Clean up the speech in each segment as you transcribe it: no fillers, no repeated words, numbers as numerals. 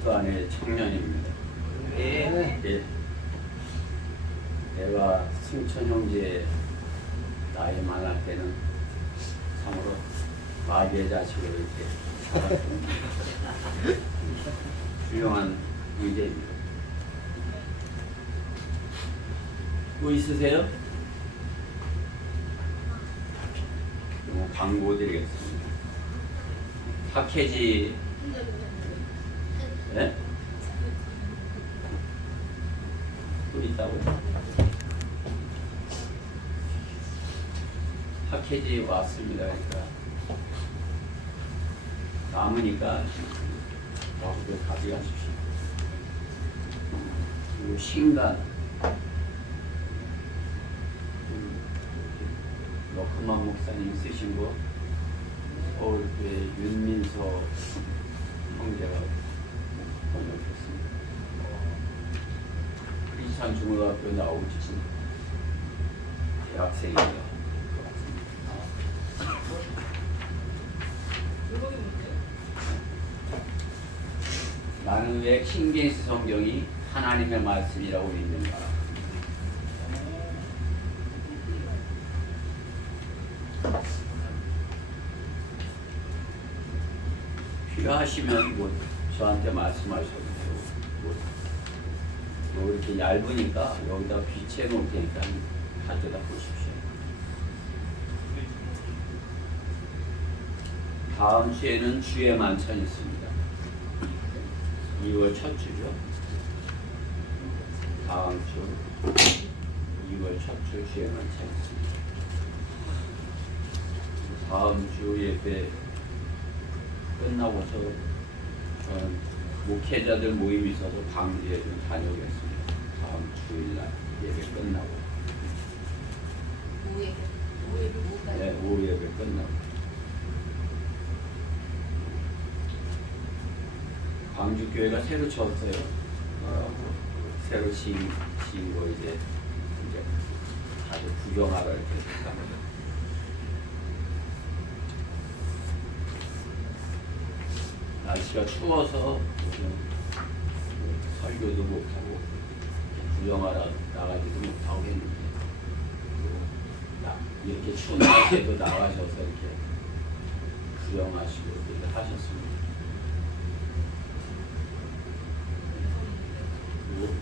20도 안에 청년입니다. 예. 내가 승천 형제 나이 많을 때는 참으로 마귀의 자식으로 이렇게 훌륭한 의제입니다. 뭐 있으세요? 그럼 광고 드리겠습니다. 파케지 네? 또 있다고요? 파케지 왔습니다. 그러니까 남으니까 와서 가져가십시오. 그리고 신간 러크만 목사님 쓰신 거 서울교회 윤민서 형제가 번역했습니다. 크리스찬 중고등학교 나오신 대학생이에요. 나는 왜 킹제임스 성경이 하나님의 말씀이라고 믿는가? 필요하시면 뭐 저한테 말씀하셔도 되고 뭐 이렇게 얇으니까 여기다 비치해 놓을 테니까 가져다 보십시오. 다음 주에는 주의 만찬이 있습니다. 2월 첫 주죠. 다음 주 2월 첫 주 주의 만찬이 있습니다. 다음 주 예배 끝나고서 저는 목회자들 모임이 있어서 광주에 좀 다녀오겠습니다. 다음 주일날 예배 끝나고. 네, 오후 예배 끝나고. 광주 교회가 새로 지었어요. 새로 지은 거 이제 다들 구경하러 이렇게 갑니다. 날씨가 추워서 설교도 못하고 구경하러 나가지도 못하고 했는데 이렇게 추운 날씨에도 나가셔서 이렇게 구경하시고 이렇게 하셨습니다. 그리고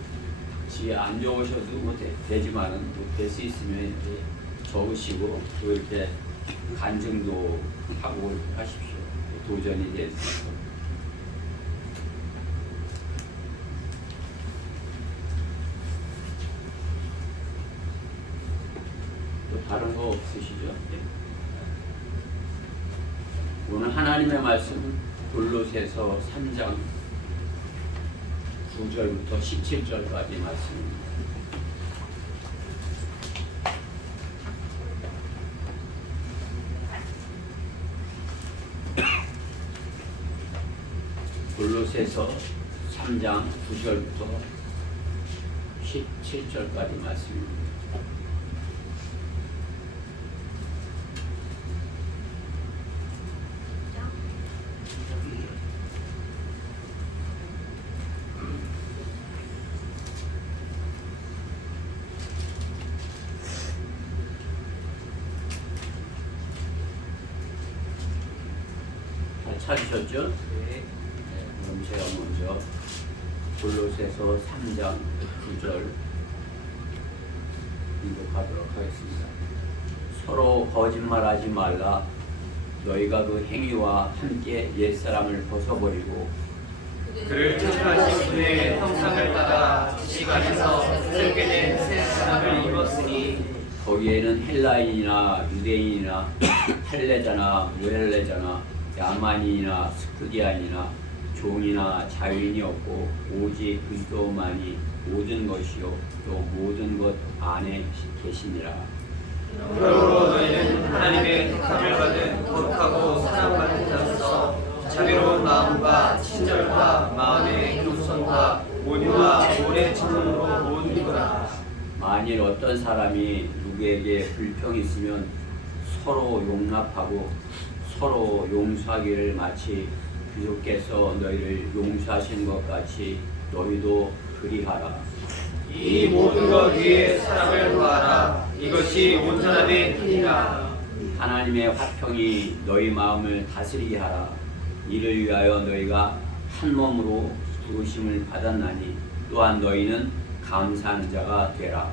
집에 안 적으셔도 뭐 되지만은 뭐 될 수 있으면 이렇게 적으시고 또 이렇게 간증도 하고 이렇게 하십시오. 도전이 될 수 있도록. 다른 거 없으시죠? 네. 오늘 하나님의 말씀은 골로새서 3장 9절부터 17절까지 말씀입니다. 골로새서 3장 9절부터 17절까지 말씀입니다. 찾으셨죠? 네. 그럼 제가 먼저 골로새서 3장 9절 읽어가도록 하겠습니다. 서로 거짓말하지 말라. 너희가 그 행위와 함께 옛사람을 벗어버리고 그를 택하신 분의 형상을 따라 지식안에서 새롭게 된 새 사람을 입었으니 거기에는 헬라인이나 유대인이나 헬레자나 무헬레자나 야만인이나 스쿠디안이나 종이나 자유인이 없고 오직 그리스도만이 모든 것이요 또 모든 것 안에 계시니라. 그러므로 너희는 하나님의 택함을 받은 거룩하고 사랑받는 자로서 자비로운 마음과 친절과 마음의 겸손과 온유와 오래 참음으로 모든 거라. 만일 어떤 사람이 누구에게 불평이 있으면 서로 용납하고 서로 용서하기를 마치 주께서 너희를 용서하신 것 같이 너희도 그리하라. 이 모든 것 위에 사랑을 더하라. 이것이 온전함의 길이라. 하나님의 화평이 너희 마음을 다스리게 하라. 이를 위하여 너희가 한 몸으로 부르심을 받았나니 또한 너희는 감사하는 자가 되라.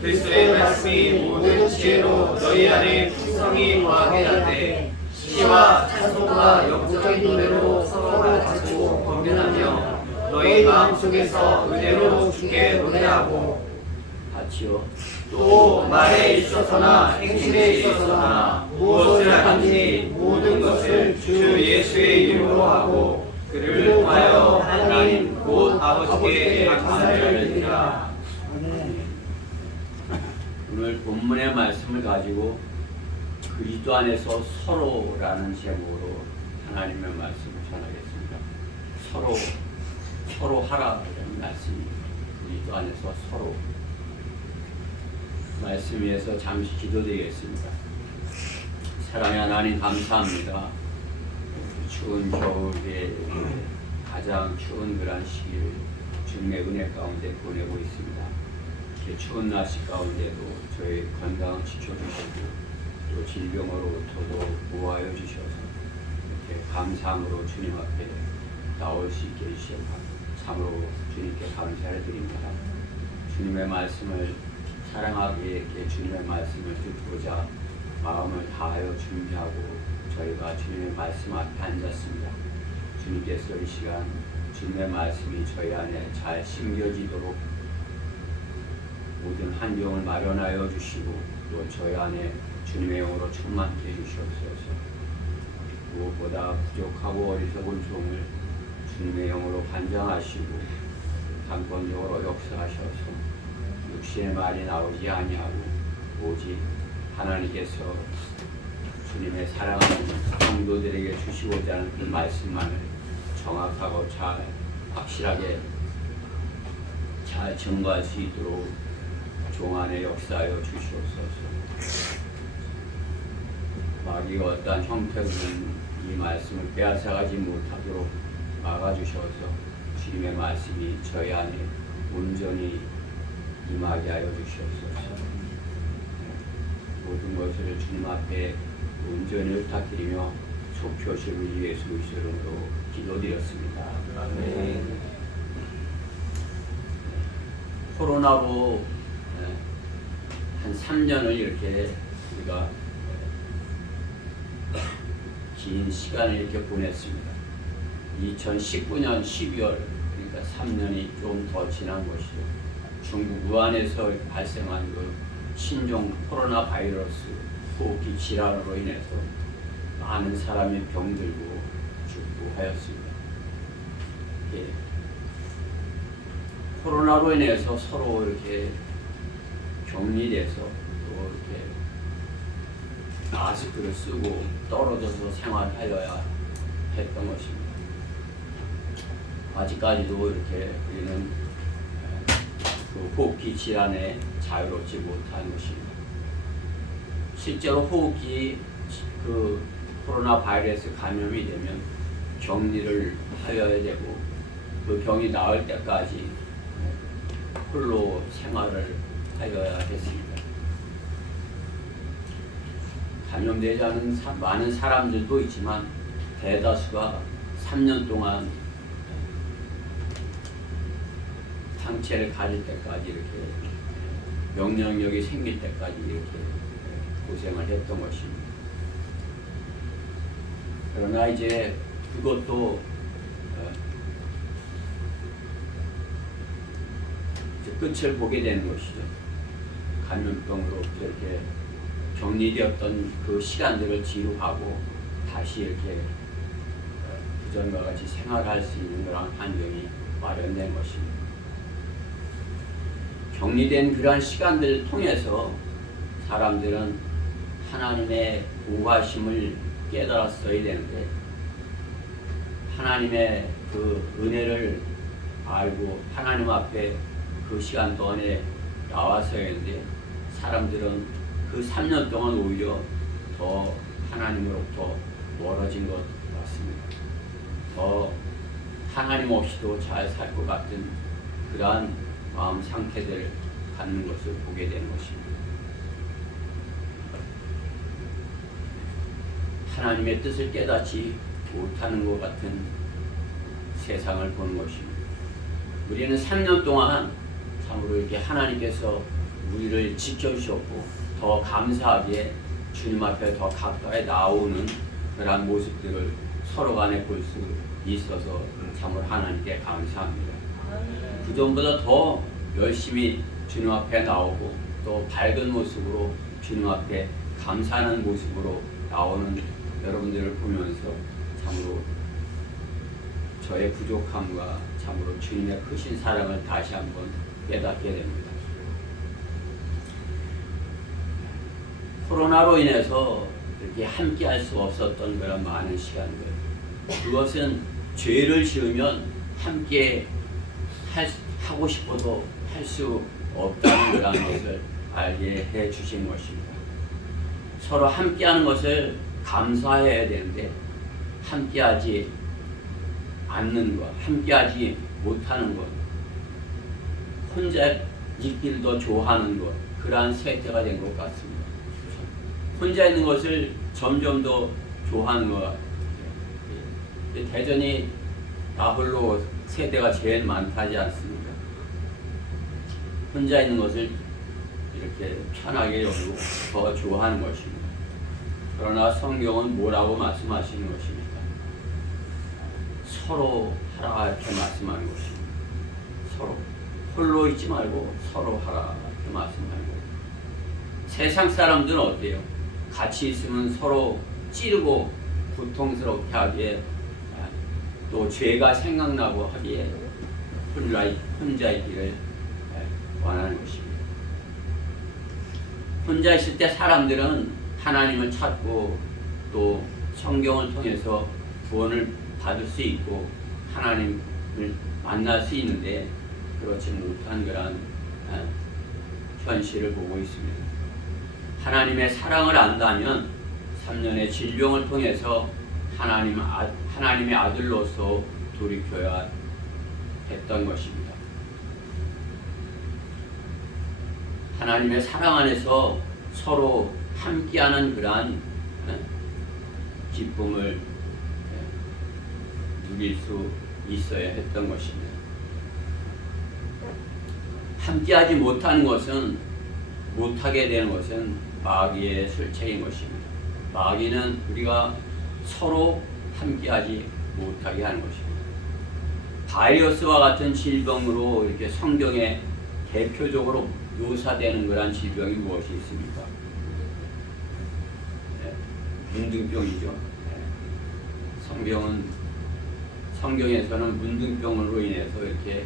그리스도의 말씀이 모든 지혜로 너희 안에 풍성히 거하게 하되 시와 찬송과 역적인 노래로 서로를 가르치고 권면하며 너희 마음속에서 은혜로 주께 노래하고 같이요. 또 말에 있어서나 행실에 있어서나 무엇을 하든지 모든 것을 주 예수의 이름으로 하고 그를 통하여 하나님 곧 아버지께 감사를 드리라. 오늘 본문의 말씀을 가지고 그리스도 안에서 서로라는 제목으로 하나님의 말씀을 전하겠습니다. 서로 하라는 말씀입니다. 그리스도 안에서 서로. 말씀 위해서 잠시 기도드리겠습니다. 사랑의 하나님 감사합니다. 추운 겨울에 가장 추운 그런 시기를 주님의 은혜 가운데 보내고 있습니다. 이렇게 추운 날씨 가운데도 저희 건강 지켜주시고 또 질병으로부터도 보호하여 주셔서 이렇게 감사함으로 주님 앞에 나올 수 있게 해주셔서 참으로 주님께 감사를 드립니다. 주님의 말씀을 사랑하기에 이렇게 주님의 말씀을 듣고자 마음을 다하여 준비하고 저희가 주님의 말씀 앞에 앉았습니다. 주님께서 이 시간 주님의 말씀이 저희 안에 잘 심겨지도록 모든 환경을 마련하여 주시고 또 저희 안에 주님의 영으로 충만케 해주시옵소서. 무엇보다 부족하고 어리석은 종을 주님의 영으로 반장하시고 강권적으로 역사하셔서 육신의 말이 나오지 아니하고 오직 하나님께서 주님의 사랑하는 성도들에게 주시고자 하는 그 말씀만을 정확하고 잘 확실하게 잘 증거할 수 있도록 종 안에 역사하여 주시옵소서. 마귀가 어떠한 형태로는 이 말씀을 빼앗아가지 못하도록 막아주셔서 주님의 말씀이 저희 안에 온전히 임하게 하여 주시옵소서. 모든 것을 주님 앞에 온전히 부탁드리며 속표식을 예수 그리스도 이름으로 기도드렸습니다. 아멘. 코로나로 한 3년을 이렇게 우리가 긴 시간을 이렇게 보냈습니다. 2019년 12월 그러니까 3년이 좀 더 지난 것이죠. 중국 우한에서 발생한 그 신종 코로나 바이러스 호흡기 질환으로 인해서 많은 사람이 병들고 죽고 하였습니다. 예. 코로나로 인해서 서로 이렇게 격리돼서 또 이렇게 마스크를 쓰고 떨어져서 생활하여야 했던 것입니다. 아직까지도 이렇게 우리는 그 호흡기 질환에 자유롭지 못한 것입니다. 실제로 호흡기 그 코로나 바이러스 감염이 되면 격리를 하여야 되고 그 병이 나을 때까지 홀로 생활을 하여야 했습니다. 감염되지 않은 많은 사람들도 있지만 대다수가 3년 동안 상체를 가질 때까지 이렇게 명령력이 생길 때까지 이렇게 고생을 했던 것입니다. 그러나 이제 그것도 이제 끝을 보게 되는 것이죠. 감염병으로부터 이렇게 격리되었던 그 시간들을 뒤로 하고 다시 이렇게 그전과 같이 생활할 수 있는 그런 환경이 마련된 것입니다. 격리된 그러한 시간들을 통해서 사람들은 하나님의 보호하심을 깨달았어야 되는데 하나님의 그 은혜를 알고 하나님 앞에 그 시간 동안에 나와서야 했는데 사람들은 그 3년 동안 오히려 더 하나님으로부터 멀어진 것 같습니다. 하나님 없이도 잘 살 것 같은 그러한 마음 상태를 갖는 것을 보게 되는 것입니다. 하나님의 뜻을 깨닫지 못하는 것 같은 세상을 보는 것입니다. 우리는 3년 동안 참으로 이렇게 하나님께서 우리를 지켜주셨고 더 감사하게 주님 앞에 더 가까이 나오는 그러한 모습들을 서로 간에 볼 수 있어서 참으로 하나님께 감사합니다. 그전보다 더 열심히 주님 앞에 나오고 또 밝은 모습으로 주님 앞에 감사하는 모습으로 나오는 여러분들을 보면서 참으로 저의 부족함과 참으로 주님의 크신 사랑을 다시 한번 깨닫게 됩니다. 코로나로 인해서 이렇게 함께 할 수 없었던 그런 많은 시간들, 그것은 죄를 지으면 함께 하고 싶어도 할 수 없다는 그런 것을 알게 해 주신 것입니다. 서로 함께하는 것을 감사해야 되는데 함께하지 않는 것, 함께하지 못하는 것, 혼자 있기를 더 좋아하는 것, 그러한 세태가 된 것 같습니다. 혼자 있는 것을 점점 더 좋아하는 것 같아요. 대전이 나홀로 세대가 제일 많다지 않습니까? 혼자 있는 것을 이렇게 편하게 여기고 더 좋아하는 것입니다. 그러나 성경은 뭐라고 말씀하시는 것입니까? 서로 하라 이렇게 말씀하는 것입니다. 서로 홀로 있지 말고 서로 하라 이렇게 말씀하는 거예요. 세상 사람들은 어때요? 같이 있으면 서로 찌르고 고통스럽게 하기에 또 죄가 생각나고 하기에 혼자 있기를 원하는 것입니다. 혼자 있을 때 사람들은 하나님을 찾고 또 성경을 통해서 구원을 받을 수 있고 하나님을 만날 수 있는데 그렇지 못한 그런 현실을 보고 있습니다. 하나님의 사랑을 안다면 3년의 질병을 통해서 하나님의 아들로서 돌이켜야 했던 것입니다. 하나님의 사랑 안에서 서로 함께하는 그러한 기쁨을 누릴 수 있어야 했던 것입니다. 함께하지 못하는 것은, 못하게 되는 것은 마귀의 술책인 것입니다. 마귀는 우리가 서로 함께하지 못하게 하는 것입니다. 바이러스와 같은 질병으로 이렇게 성경에 대표적으로 묘사되는 그런 질병이 무엇이 있습니까? 문둥병이죠. 성경에서는 문둥병으로 인해서 이렇게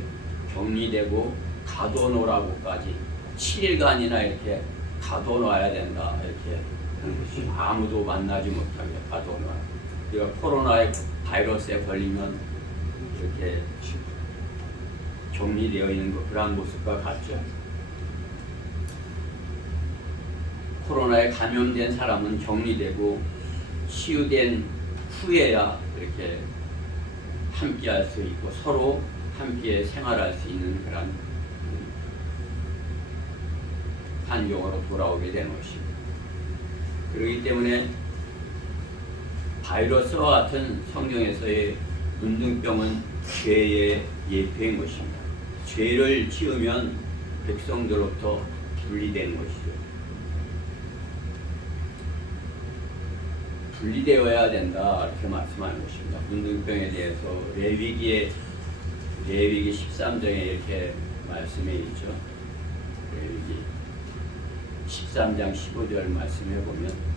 격리되고 가둬놓으라고까지 7일간이나 이렇게 가둬놔야 된다 이렇게 아무도 만나지 못하게 가둬놔. 우리가 코로나의 바이러스에 걸리면 이렇게 격리되어 있는 그런 모습과 같죠. 코로나에 감염된 사람은 격리되고 치유된 후에야 이렇게 함께할 수 있고 서로 함께 생활할 수 있는 그런 환경으로 돌아오게 되는 것입니다. 그렇기 때문에 바이러스와 같은 성경에서의 문둥병은 죄의 예표인 것입니다. 죄를 지으면 백성들로부터 분리되는 것이죠. 분리되어야 된다 이렇게 말씀하는 것입니다. 문둥병에 대해서 레위기 13장에 이렇게 말씀해 있죠. 레위기 13장 15절 말씀해 보면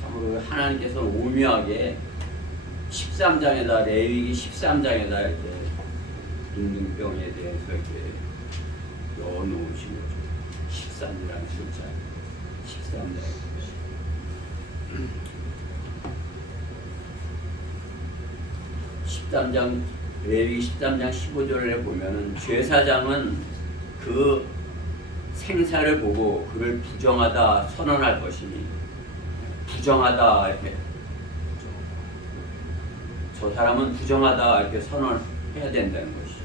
참으로 하나님께서 오묘하게 13장에다 레위기 13장에다 이렇게 문둥병에 대해서 이렇게 넣어놓으신 거죠. 13이라는 숫자 13장 레위기 13장 15절에 보면은 제사장은 그 생사를 보고 그를 부정하다 선언할 것이니 부정하다 이렇게 저 사람은 부정하다 이렇게 선언해야 된다는 것이죠.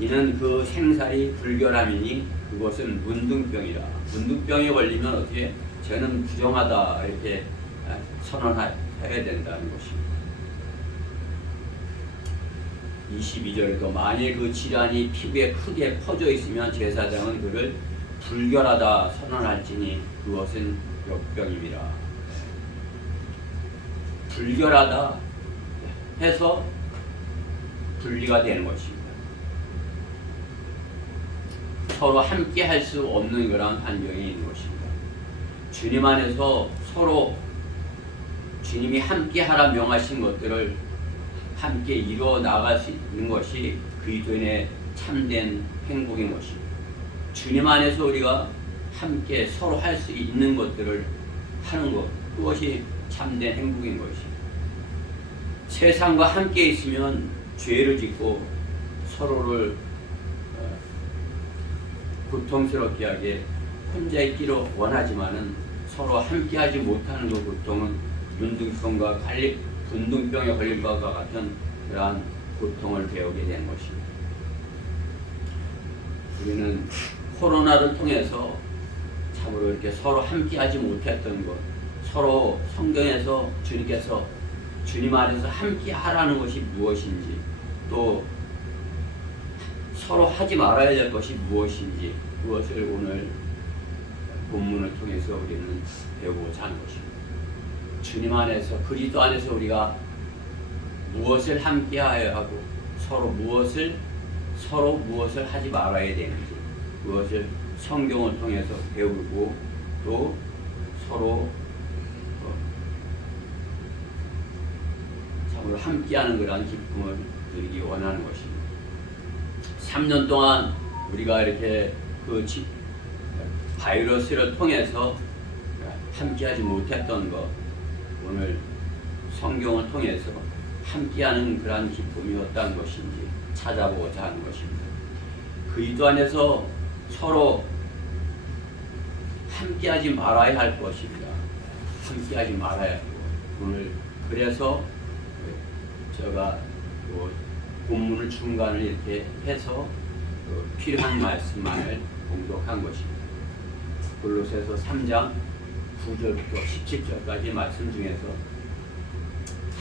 이는 그 생살이 불결함이니 그것은 문둥병이라. 문둥병에 걸리면 어떻게 저는 부정하다 이렇게 선언해야 된다는 것입니다. 22절에도 만일 그 질환이 피부에 크게 퍼져 있으면 제사장은 그를 불결하다 선언할지니 그것은 역병임이라. 불결하다 해서 분리가 되는 것입니다. 서로 함께 할 수 없는 그런 환경에 있는 것입니다. 주님 안에서 서로 주님이 함께 하라 명하신 것들을 함께 이루어 나갈 수 있는 것이 그리스도인의 참된 행복인 것입니다. 주님 안에서 우리가 함께 서로 할 수 있는 것들을 하는 것, 그것이 참된 행복인 것입니다. 세상과 함께 있으면 죄를 짓고 서로를 고통스럽게 하게 혼자 있기를 원하지만은 서로 함께하지 못하는 그 고통은 문둥병과 분둥병에 걸린 것과 같은 그러한 고통을 배우게 된 것입니다. 우리는 코로나를 통해서 참으로 이렇게 서로 함께하지 못했던 것, 서로 성경에서 주님께서 주님 안에서 함께하라는 것이 무엇인지, 또 서로 하지 말아야 될 것이 무엇인지, 그것을 오늘 본문을 통해서 우리는 배우고자 하는 것입니다. 주님 안에서, 그리스도 안에서 우리가 무엇을 함께하여야 하고 서로 무엇을 하지 말아야 되는지, 그것을 성경을 통해서 배우고 또 서로 참으로 함께하는 그러한 기쁨을 누리기 원하는 것입니다. 3년 동안 우리가 이렇게 그 바이러스를 통해서 함께하지 못했던 것, 오늘 성경을 통해서 함께하는 그러한 기쁨이 어떤 것인지 찾아보고자 하는 것입니다. 그리스도 안에서 서로 함께하지 말아야 할 것입니다. 함께하지 말아야 할 것. 오늘 그래서 제가 본문을 중간을 이렇게 해서 필요한 말씀만을 공독한 것입니다. 골로새서 3장 9절부터 17절까지 말씀 중에서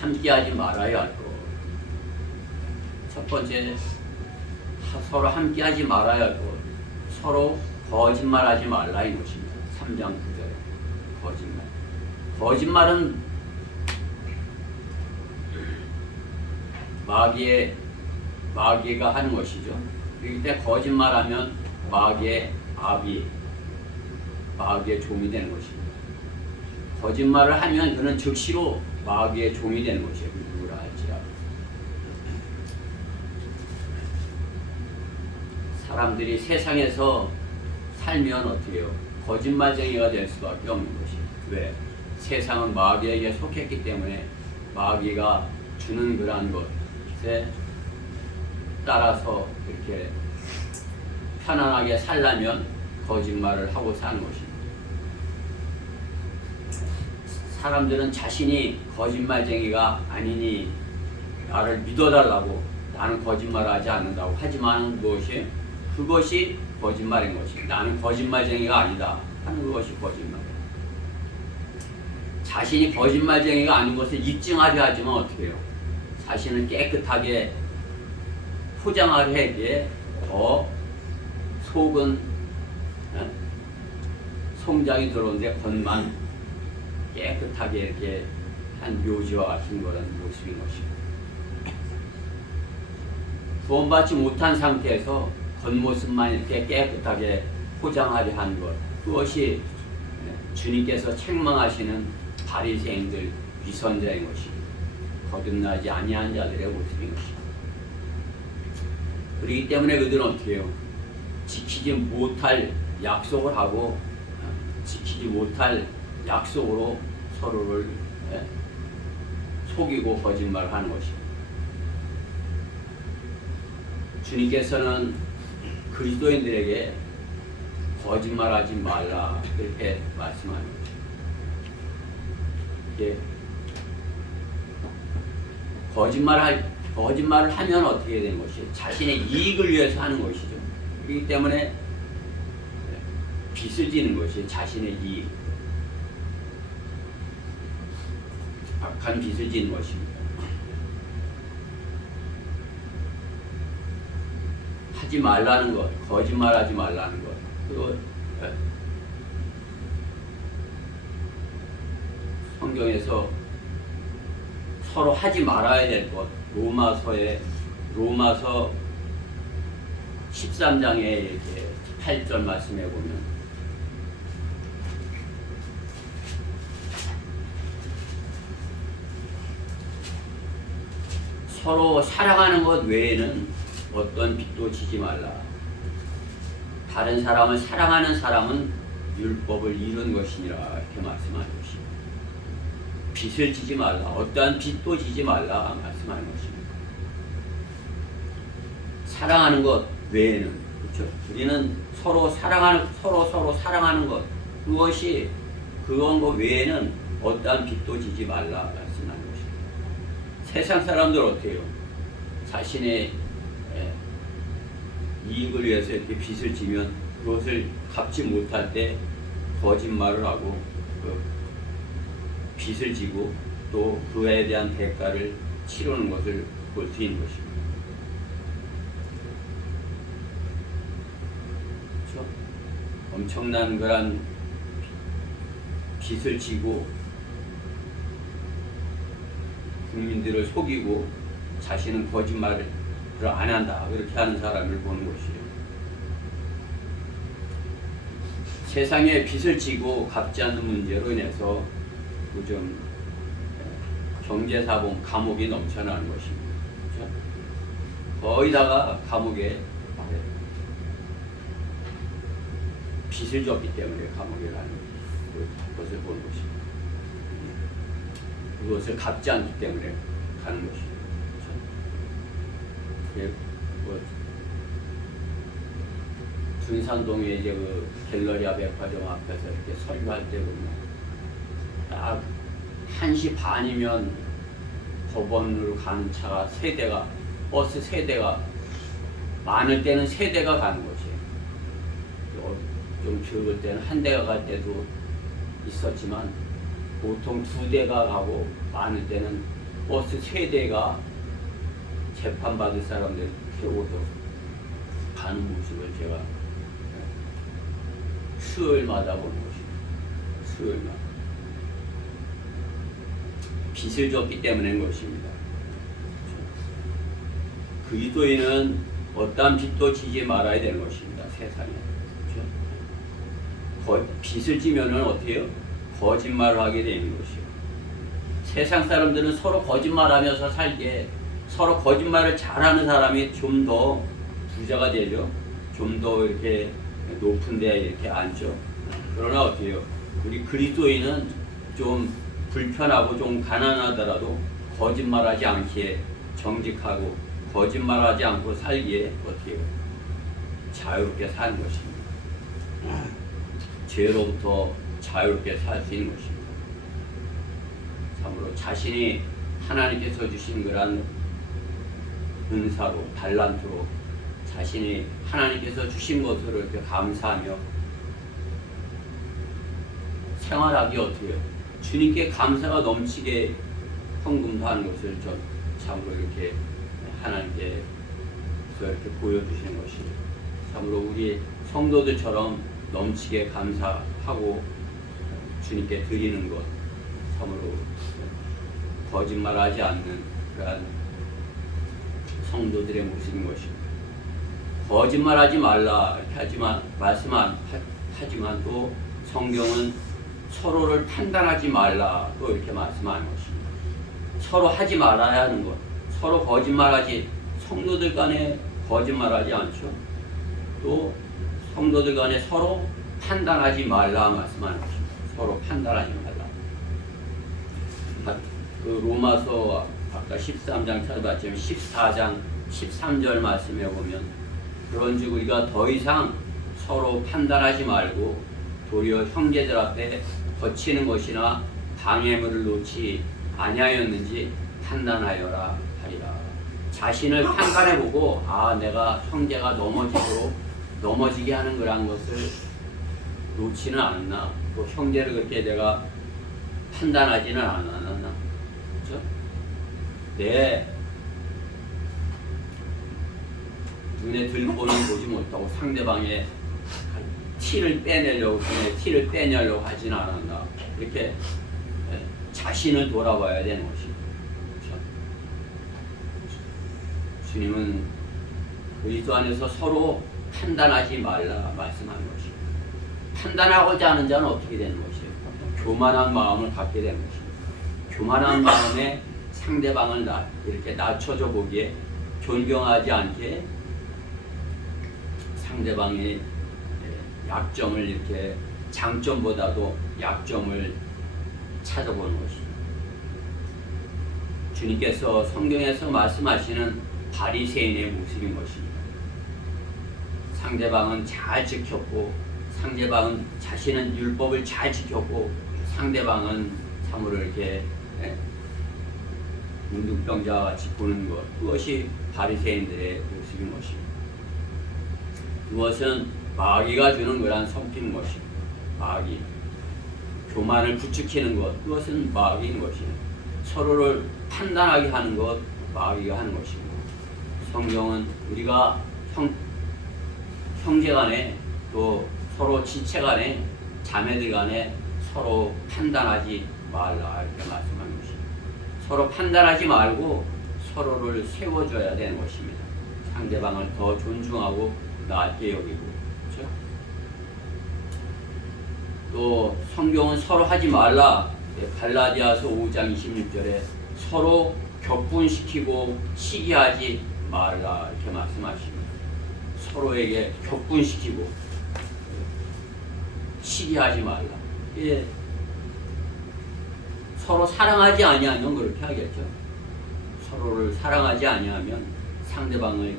함께하지 말아야 할 것. 첫 번째, 서로 함께하지 말아야 할 것. 서로 거짓말하지 말라는 것입니다. 3장 9절에 거짓말. 거짓말은 마귀가 하는 것이죠. 그때 거짓말하면 마귀의 종이 되는 것입니다. 거짓말을 하면 그는 즉시로 마귀의 종이 되는 것이에요. 누구라 할지라도. 사람들이 세상에서 살면 어떻게 해요? 거짓말쟁이가 될 수밖에 없는 것입니다. 왜? 세상은 마귀에게 속했기 때문에 마귀가 주는 그러한 것에 따라서 이렇게 편안하게 살려면 거짓말을 하고 사는 것입니다. 사람들은 자신이 거짓말쟁이가 아니니 나를 믿어달라고, 나는 거짓말하지 않는다고 하지만 무엇이? 그것이 거짓말인 것입니다. 나는 거짓말쟁이가 아니다 하는 것이 거짓말이에요. 자신이 거짓말쟁이가 아닌 것을 입증하려 하지만 어떻게 해요? 자신을 깨끗하게 포장하려 하기에 더 속은 송장이 들어오는데 겉만 깨끗하게 이렇게 한 묘지와 같은 그런 모습인 것입니다. 구원받지 못한 상태에서 겉모습만 이렇게 깨끗하게 포장하려 한 것, 그것이 주님께서 책망하시는 바리새인들, 위선자인 것입니다. 거듭나지 아니한 자들의 모습인 것입니다. 그렇기 때문에 그들은 어떻게 해요? 지키지 못할 약속을 하고 지키지 못할 약속으로 서로를 속이고 거짓말을 하는 것입니다. 주님께서는 그리스도인들에게 거짓말하지 말라 그렇게 말씀하는 거죠. 이게 거짓말을 하면 어떻게 되는 것이 자신의 이익을 위해서 하는 것이죠. 그렇기 때문에 빚을 지는 것이 자신의 이익, 악한 빚을 지는 것입니다. 하지 말라는 것, 거짓말하지 말라는 것, 그리고 성경에서 서로 하지 말아야 될 것, 로마서 13장에 이렇게 8절 말씀해 보면 서로 사랑하는 것 외에는 어떤 빚도 지지 말라. 다른 사람을 사랑하는 사람은 율법을 이룬 것이니라 이렇게 말씀하는 것입니다. 빚을 지지 말라. 어떠한 빚도 지지 말라 말씀하는 것입니다. 사랑하는 것 외에는, 그렇죠? 우리는 서로 사랑하는 것, 그건 것 외에는 어떠한 빚도 지지 말라 말씀하는 것입니다. 세상 사람들 어때요? 자신의 이익을 위해서 이렇게 빚을 지면 그것을 갚지 못할 때 거짓말을 하고 빚을 지고 또 그에 대한 대가를 치르는 것을 볼 수 있는 것입니다. 그렇죠? 엄청난 그런 빚을 지고 국민들을 속이고 자신은 거짓말을 안 한다 그렇게 하는 사람을 보는 것이죠. 세상에 빚을 지고 갚지 않는 문제로 인해서 요즘 경제사범 감옥이 넘쳐나는 것입니다. 그렇죠? 거의 다가 감옥에 빚을 졌기 때문에 감옥에 가는 것을 보는 것입니다. 그것을 갚지 않기 때문에 가는 것입니다. 둔산동에 이제 그 갤러리아 백화점 앞에서 이렇게 설교할 때 보면 딱 1시 반이면 법원으로 가는 차가 버스 3대가 많을 때는 3대가 가는 것이에요. 좀 적을 때는 1대가 갈 때도 있었지만 보통 2대가 가고 많을 때는 버스 3대가 재판받을 사람들 태우고서 가는 모습을 제가 수요일마다 보는 것입니다. 수요일마다. 빚을 졌기 때문인 것입니다. 그리스도인은 어떠한 빚도 지지 말아야 되는 것입니다. 세상에. 그렇죠? 빚을 지면은 어떻게 해요? 거짓말을 하게 되는 것이에요. 세상 사람들은 서로 거짓말하면서 살기에 서로 거짓말을 잘하는 사람이 좀 더 부자가 되죠. 좀 더 이렇게 높은 데에 이렇게 앉죠. 그러나 어때요? 우리 그리스도인은 좀 불편하고 좀 가난하더라도 거짓말하지 않기에 정직하고 거짓말하지 않고 살기에 어떻게 해요? 자유롭게 사는 것입니다. 죄로부터 자유롭게 살 수 있는 것입니다. 참으로 자신이 하나님께서 주신 그런 은사로 달란트로 자신이 하나님께서 주신 것으로 이렇게 감사하며 생활하기 어떻게요? 주님께 감사가 넘치게 헌금도 하는 것을 전 참으로 이렇게 하나님께서 이렇게 보여주시는 것이 참으로 우리 성도들처럼 넘치게 감사하고 주님께 드리는 것 참으로 거짓말하지 않는 그러한 성도들의 모습인 것입니다. 거짓말하지 말라 이렇게 하지만 또 성경은 서로를 판단하지 말라 또 이렇게 말씀하는 것입니다. 서로 하지 말아야 하는 것, 서로 거짓말하지 성도들 간에 거짓말하지 않죠. 또 성도들 간에 서로 판단하지 말라 말씀하는 것입니다. 서로 판단하지 말라. 그 로마서 아까 13장 찾아봤지만 14장 13절 말씀해 보면 그런즉 우리가 더 이상 서로 판단하지 말고 도리어 형제들 앞에 거치는 것이나 방해물을 놓지 아니하였는지 판단하여라 하리라. 자신을 평가해보고 내가 형제가 넘어지게 하는 그런 것을 놓지는 않았나, 또 형제를 그렇게 내가 판단하지는 않았나. 그렇죠? 내 눈에 들보는 보지 못하고 상대방의 티를 빼내려고 하지는 않았나. 이렇게 자신을 돌아봐야 되는 것입니다. 그렇죠? 주님은 그리스도 안에서 서로 판단하지 말라 말씀하는 것입니다. 판단하고자 하는 자는 어떻게 되는 것이에요? 교만한 마음을 갖게 되는 것입니다. 교만한 마음에 상대방을 이렇게 낮춰져 보기에, 존경하지 않게 상대방의 약점을 이렇게 장점보다도 약점을 찾아보는 것입니다. 주님께서 성경에서 말씀하시는 바리새인의 모습인 것입니다. 상대방은 잘 지켰고, 상대방은 자신은 율법을 잘 지켰고, 상대방은 참으로 이렇게 문둥병자같이 보는 것, 그것이 바리새인들의 모습인 것입니다. 그것은 마귀가 주는 그러한 성품인 것입니다. 마귀, 교만을 부추기는 것, 그것은 마귀인 것입니다. 서로를 판단하게 하는 것, 마귀가 하는 것입니다. 성경은 우리가 형제 간에, 또 서로 지체 간에, 자매들 간에 서로 판단하지 말라 이렇게 말씀하는 것입니다. 서로 판단하지 말고 서로를 세워줘야 되는 것입니다. 상대방을 더 존중하고 낮게 여기고. 그렇죠? 또 성경은 서로 하지 말라, 갈라디아서 5장 26절에 서로 격분시키고 시기하지 말라 이렇게 말씀하십니다. 서로에게 격분시키고 시기하지 말라. 예. 서로 사랑하지 아니하면 그렇게 하겠죠. 서로를 사랑하지 아니하면 상대방을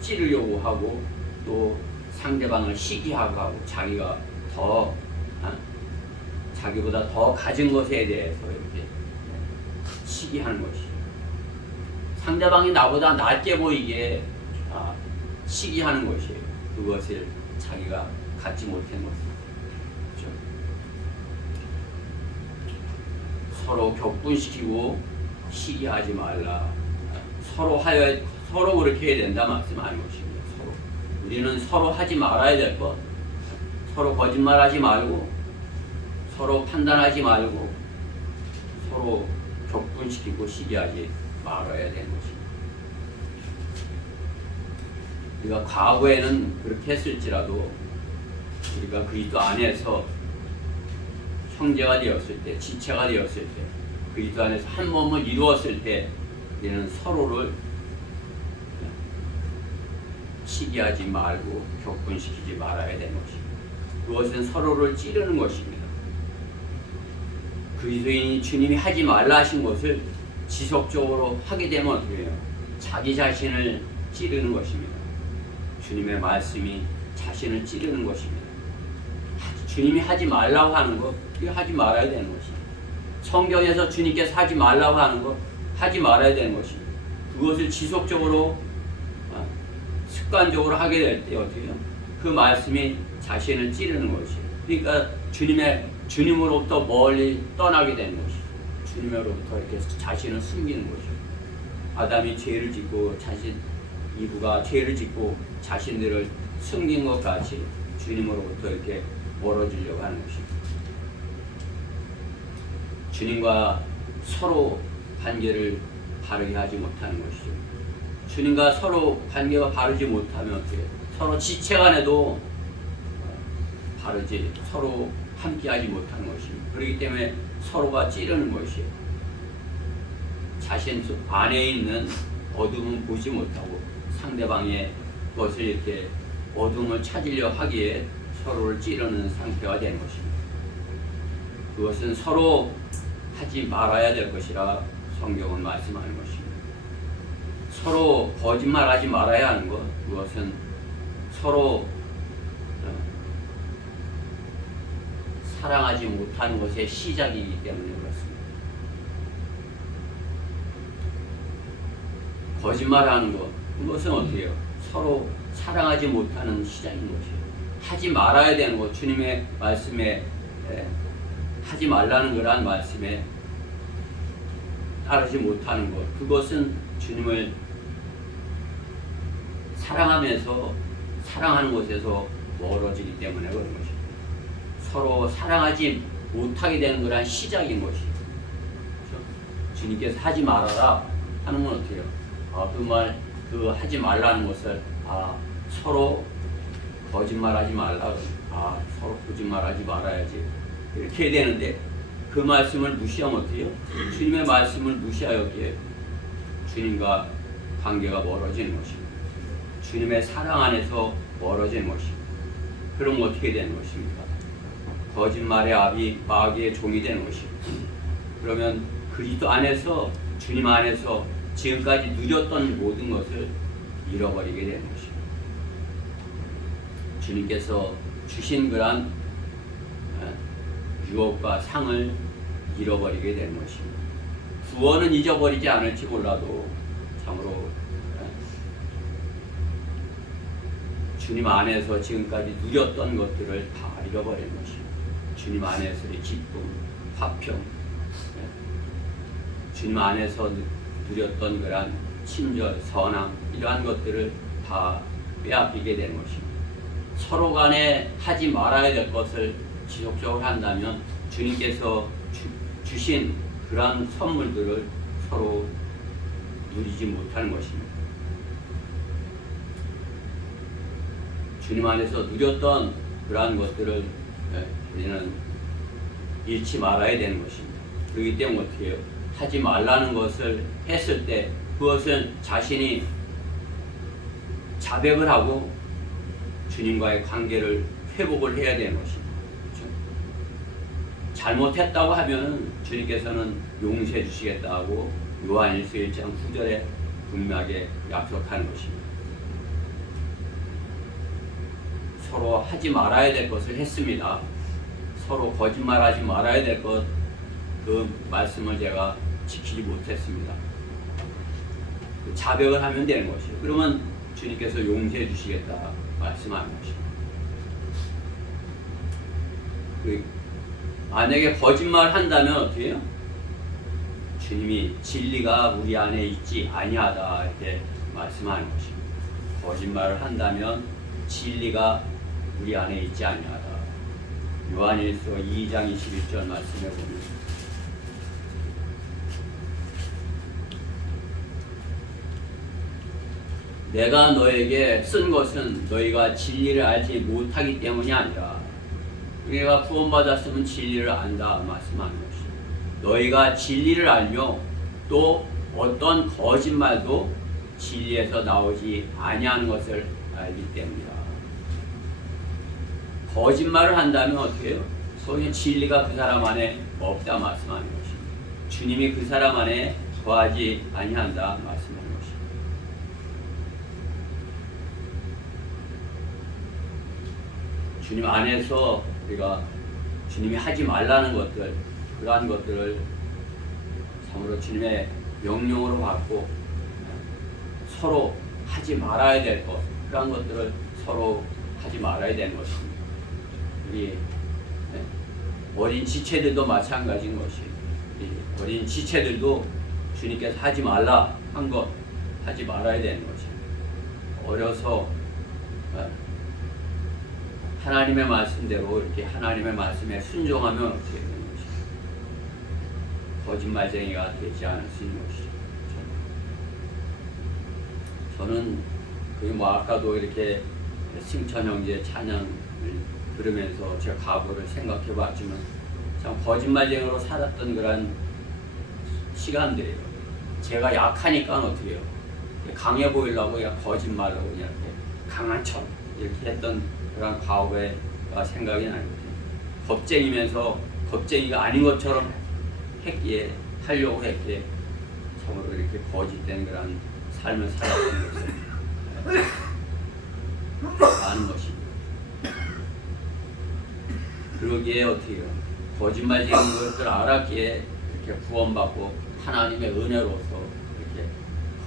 찌르려고 하고, 또 상대방을 시기하고 하고, 자기가 더 자기보다 더 가진 것에 대해서 이렇게 시기하는 것이죠. 상대방이 나보다 낮게 보이게 시기하는 것이에요. 그것을 자기가 갖지 못한 것입니다. 그렇죠? 서로 격분시키고 시기하지 말라. 서로 그렇게 해야 된다 말씀하는 것입니다. 서로. 우리는 서로 하지 말아야 될 것. 서로 거짓말하지 말고, 서로 판단하지 말고, 서로 격분시키고 시기하지 말아야 되는 것입니다. 우리가 과거에는 그렇게 했을지라도 우리가 그리스도 안에서 형제가 되었을 때, 지체가 되었을 때, 그리스도 안에서 한 몸을 이루었을 때, 우리는 서로를 시기하지 말고 격분시키지 말아야 되는 것입니다. 그것은 서로를 찌르는 것입니다. 그리스도인이 주님이 하지 말라 하신 것을 지속적으로 하게 되면 어떻게 해요? 자기 자신을 찌르는 것입니다. 주님의 말씀이 자신을 찌르는 것입니다. 주님이 하지 말라고 하는 것, 이거 하지 말아야 되는 것입니다. 성경에서 주님께서 하지 말라고 하는 것, 하지 말아야 되는 것입니다. 그것을 지속적으로 습관적으로 하게 될 때 어떻게 해요? 그 말씀이 자신을 찌르는 것이에요. 그러니까 주님으로부터 멀리 떠나게 되는 것이죠. 주님으로부터 이렇게 자신을 숨기는 것이죠. 아담이 죄를 짓고 이브가 죄를 짓고 자신들을 숨긴 것 같이 주님으로부터 이렇게 멀어지려고 하는 것입니다. 주님과 서로 관계를 바르게 하지 못하는 것이죠. 주님과 서로 관계가 바르지 못하면 어떻게 해요? 서로 지체 간에도 바르지, 서로 함께하지 못하는 것입니다. 그렇기 때문에 서로가 찌르는 것이에요. 자신 안에 있는 어둠은 보지 못하고 상대방의 것을 이렇게 어둠을 찾으려 하기에 서로를 찌르는 상태가 되는 것입니다. 그것은 서로 하지 말아야 될 것이라 성경은 말씀하는 것입니다. 서로 거짓말하지 말아야 하는 것, 그것은 서로 사랑하지 못하는 것의 시작이기 때문에 그렇습니다. 거짓말하는 것, 그것은 어떻게 해요? 서로 사랑하지 못하는 시작인 것이에요. 하지 말아야 되는 것, 주님의 말씀에 하지 말라는 거란 말씀에 따르지 못하는 것, 그것은 주님을 사랑하면서 사랑하는 곳에서 멀어지기 때문에 그런 것입니다. 서로 사랑하지 못하게 되는 거란 시작인 것이죠. 그렇죠? 주님께서 하지 말아라 하는 건 어떻게 해요? 그 하지 말라는 것을 서로 거짓말하지 말라. 서로 거짓말하지 말아야지. 이렇게 해야 되는데 그 말씀을 무시하면 어떻게 해요? 주님의 말씀을 무시하였기에 주님과 관계가 멀어지는 것입니다. 주님의 사랑 안에서 멀어지는 것입니다. 그럼 어떻게 되는 것입니까? 거짓말의 아비, 마귀의 종이 되는 것입니다. 그러면 그리스도 안에서, 주님 안에서 지금까지 누렸던 모든 것을 잃어버리게 되는 것입니다. 주님께서 주신 그러한 유업과 상을 잃어버리게 되는 것입니다. 구원은 잊어버리지 않을지 몰라도 참으로 주님 안에서 지금까지 누렸던 것들을 다 잃어버리는 것입니다. 주님 안에서의 기쁨, 화평, 주님 안에서 누렸던 그러한 친절, 선함, 이러한 것들을 다 빼앗기게 되는 것입니다. 서로 간에 하지 말아야 될 것을 지속적으로 한다면 주님께서 주신 그러한 선물들을 서로 누리지 못하는 것입니다. 주님 안에서 누렸던 그러한 것들을 우리는 잃지 말아야 되는 것입니다. 그렇기 때문에 어떻게 해요? 하지 말라는 것을 했을 때 그것은 자신이 자백을 하고 주님과의 관계를 회복을 해야 되는 것입니다. 그렇죠? 잘못했다고 하면 주님께서는 용서해 주시겠다고 요한일서 1장 9절에 분명하게 약속하는 것입니다. 서로 하지 말아야 될 것을 했습니다. 서로 거짓말하지 말아야 될 것, 그 말씀을 제가 지키지 못했습니다. 자백을 하면 되는 것이에요. 그러면 주님께서 용서해 주시겠다 말씀하는 것입니다. 만약에 거짓말 한다면 어떻게 해요? 주님이 진리가 우리 안에 있지 아니하다 이렇게 말씀하는 것입니다. 거짓말을 한다면 진리가 우리 안에 있지 아니하다. 요한일서 2장 21절 말씀에 보면 내가 너에게 쓴 것은 너희가 진리를 알지 못하기 때문이 아니라 우리가 구원받았으면 진리를 안다 말씀하는 것입니다. 너희가 진리를 알며 또 어떤 거짓말도 진리에서 나오지 아니하는 것을 알기 때문이다. 거짓말을 한다면 어떻게 해요? 거기 진리가 그 사람 안에 없다 말씀하는 것입니다. 주님이 그 사람 안에 거하지 아니한다 말씀하는 것입니다. 주님 안에서 우리가 주님이 하지 말라는 것들, 그러한 것들을 참으로 주님의 명령으로 받고 서로 하지 말아야 될 것, 그러한 것들을 서로 하지 말아야 되는 것입니다. 우리 어린 지체들도 마찬가지인 것이에요. 어린 지체들도 주님께서 하지 말라 한 것 하지 말아야 되는 것입니다. 어려서 하나님의 말씀대로 이렇게 하나님의 말씀에 순종하면 어떻게 되는 것입니까? 거짓말쟁이가 되지 않을 수 있는 것이죠. 저는 아까도 이렇게 승천 형제 찬양을 들으면서 제 과거를 생각해 봤지만 참 거짓말쟁이로 살았던 그런 시간들이에요. 제가 약하니까 어떻게 해요? 강해 보이려고 그냥 거짓말로 그냥 이렇게 강한 척 이렇게 했던 그런 과거가 생각이 나거든요. 겁쟁이면서 겁쟁이가 아닌 것처럼 하려고 했기에 참으로 이렇게 거짓된 그런 삶을 살았던 것을 아는 것입니다. 그러기에 어떻게 해요? 거짓말쟁인 것을 알았기에 이렇게 구원받고 하나님의 은혜로서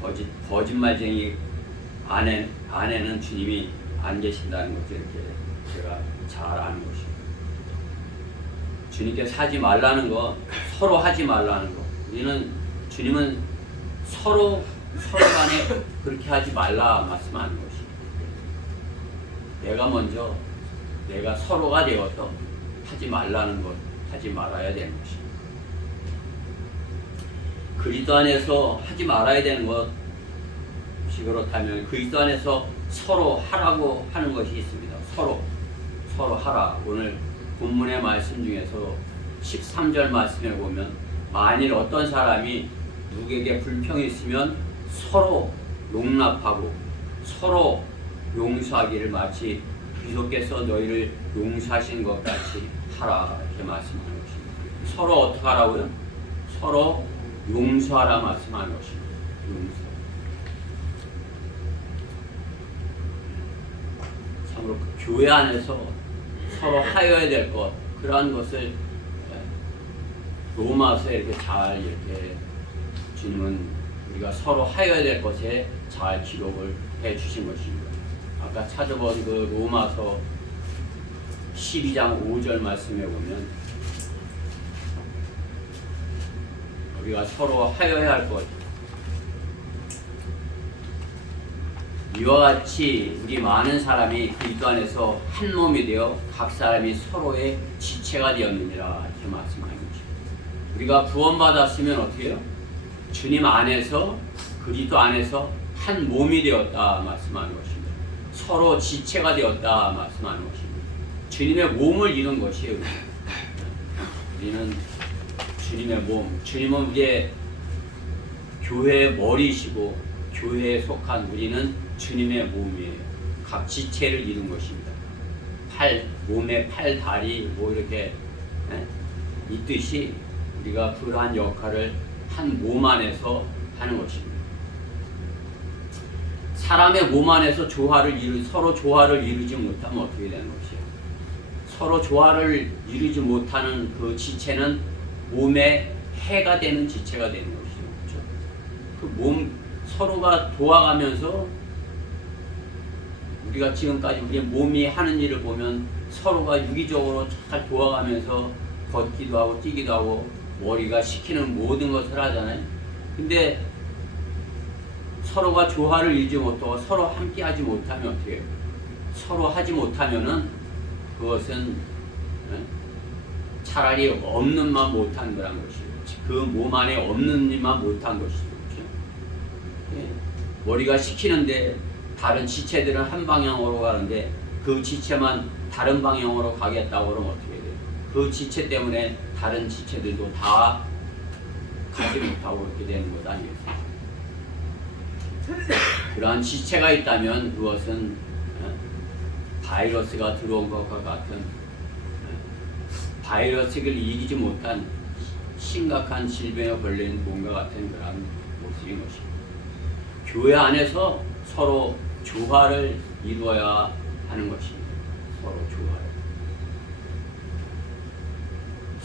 이렇게 거짓말쟁이 안에는 주님이 안 계신다는 것을 이렇게 제가 잘 아는 것입니다. 주님께서 하지 말라는 거, 서로 하지 말라는 거. 우리는 주님은 서로 간에 그렇게 하지 말라 말씀하는 것입니다. 내가 먼저 내가 서로가 되어서 하지 말라는 것, 하지 말아야 되는 것입니다. 그리스도 안에서 하지 말아야 되는 것이 그렇다면 그리스도 안에서 서로 하라고 하는 것이 있습니다. 서로 하라. 오늘 본문의 말씀 중에서 13절 말씀에 보면 만일 어떤 사람이 누구에게 불평이 있으면 서로 용납하고 서로 용서하기를 마치 그리스도께서 너희를 용서하신 것 같이 하라 이렇게 말씀하는 것입니다. 서로 어떻게 하라고요? 서로 용서하라 말씀하는 것입니다. 용서. 참으로 그 교회 안에서 서로 하여야 될 것, 그러한 것을 로마서에 이렇게 잘 이렇게 주님은 우리가 서로 하여야 될 것에 잘 기록을 해 주신 것입니다. 아까 찾아본 그 로마서 12장 5절 말씀에 보면 우리가 서로 하여야 할 것, 이와 같이 우리 많은 사람이 그리스도 안에서 한 몸이 되어 각 사람이 서로의 지체가 되었느니라 이렇게 말씀하는 것입니다. 우리가 구원받았으면 어떻게 해요? 주님 안에서 그리스도 안에서 한 몸이 되었다 말씀하는 것입니다. 서로 지체가 되었다 말씀하는 것입니다. 주님의 몸을 이룬 것이에요. 우리는 주님의 몸, 주님은 우리의 교회의 머리이시고 교회에 속한 우리는 주님의 몸이에요. 각 지체를 이룬 것입니다. 몸의 팔, 다리 뭐 이렇게 있듯이 우리가 그러한 역할을 한 몸 안에서 하는 것입니다. 사람의 몸 안에서 서로 조화를 이루지 못하면 어떻게 되는 것이에요? 서로 조화를 이루지 못하는 그 지체는 몸에 해가 되는 지체가 되는 것이죠. 그렇죠? 그 몸 서로가 도와가면서 우리가 지금까지 우리 몸이 하는 일을 보면 서로가 유기적으로 잘 도와가면서 걷기도 하고 뛰기도 하고 머리가 시키는 모든 것을 하잖아요. 근데 서로가 조화를 이루지 못하고 서로 함께 하지 못하면 어떻게 해요? 서로 하지 못하면은 그것은 차라리 없는 만 못한 거란 것이죠. 그 몸 안에 없는 일만 못한 것이죠. 그렇죠? 머리가 시키는데 다른 지체들은 한 방향으로 가는데 그 지체만 다른 방향으로 가겠다고 그러면 어떻게 돼요? 그 지체 때문에 다른 지체들도 다 가지 못하고 그렇게 되는 것 아니겠어요? 그러한 지체가 있다면 그것은 바이러스가 들어온 것과 같은 바이러스를 이기지 못한 심각한 질병에 걸린 몸과 같은 그런 모습인 것입니다. 교회 안에서 서로 조화를 이루어야 하는 것입니다.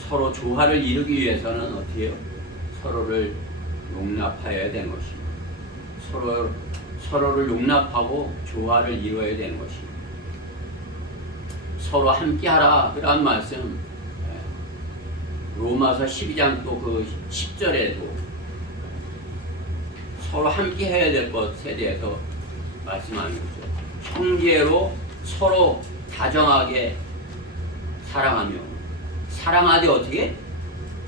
서로 조화를 이루기 위해서는 어떻게 해요? 서로를 용납해야 되는 것입니다. 서로를 용납하고 조화를 이루어야 되는 것입니다. 서로 함께하라 그런 말씀 로마서 12장 또 그 10절에도 서로 함께해야 될 것에 대해서 말씀하는 거죠. 형제로 서로 다정하게 사랑하되 어떻게?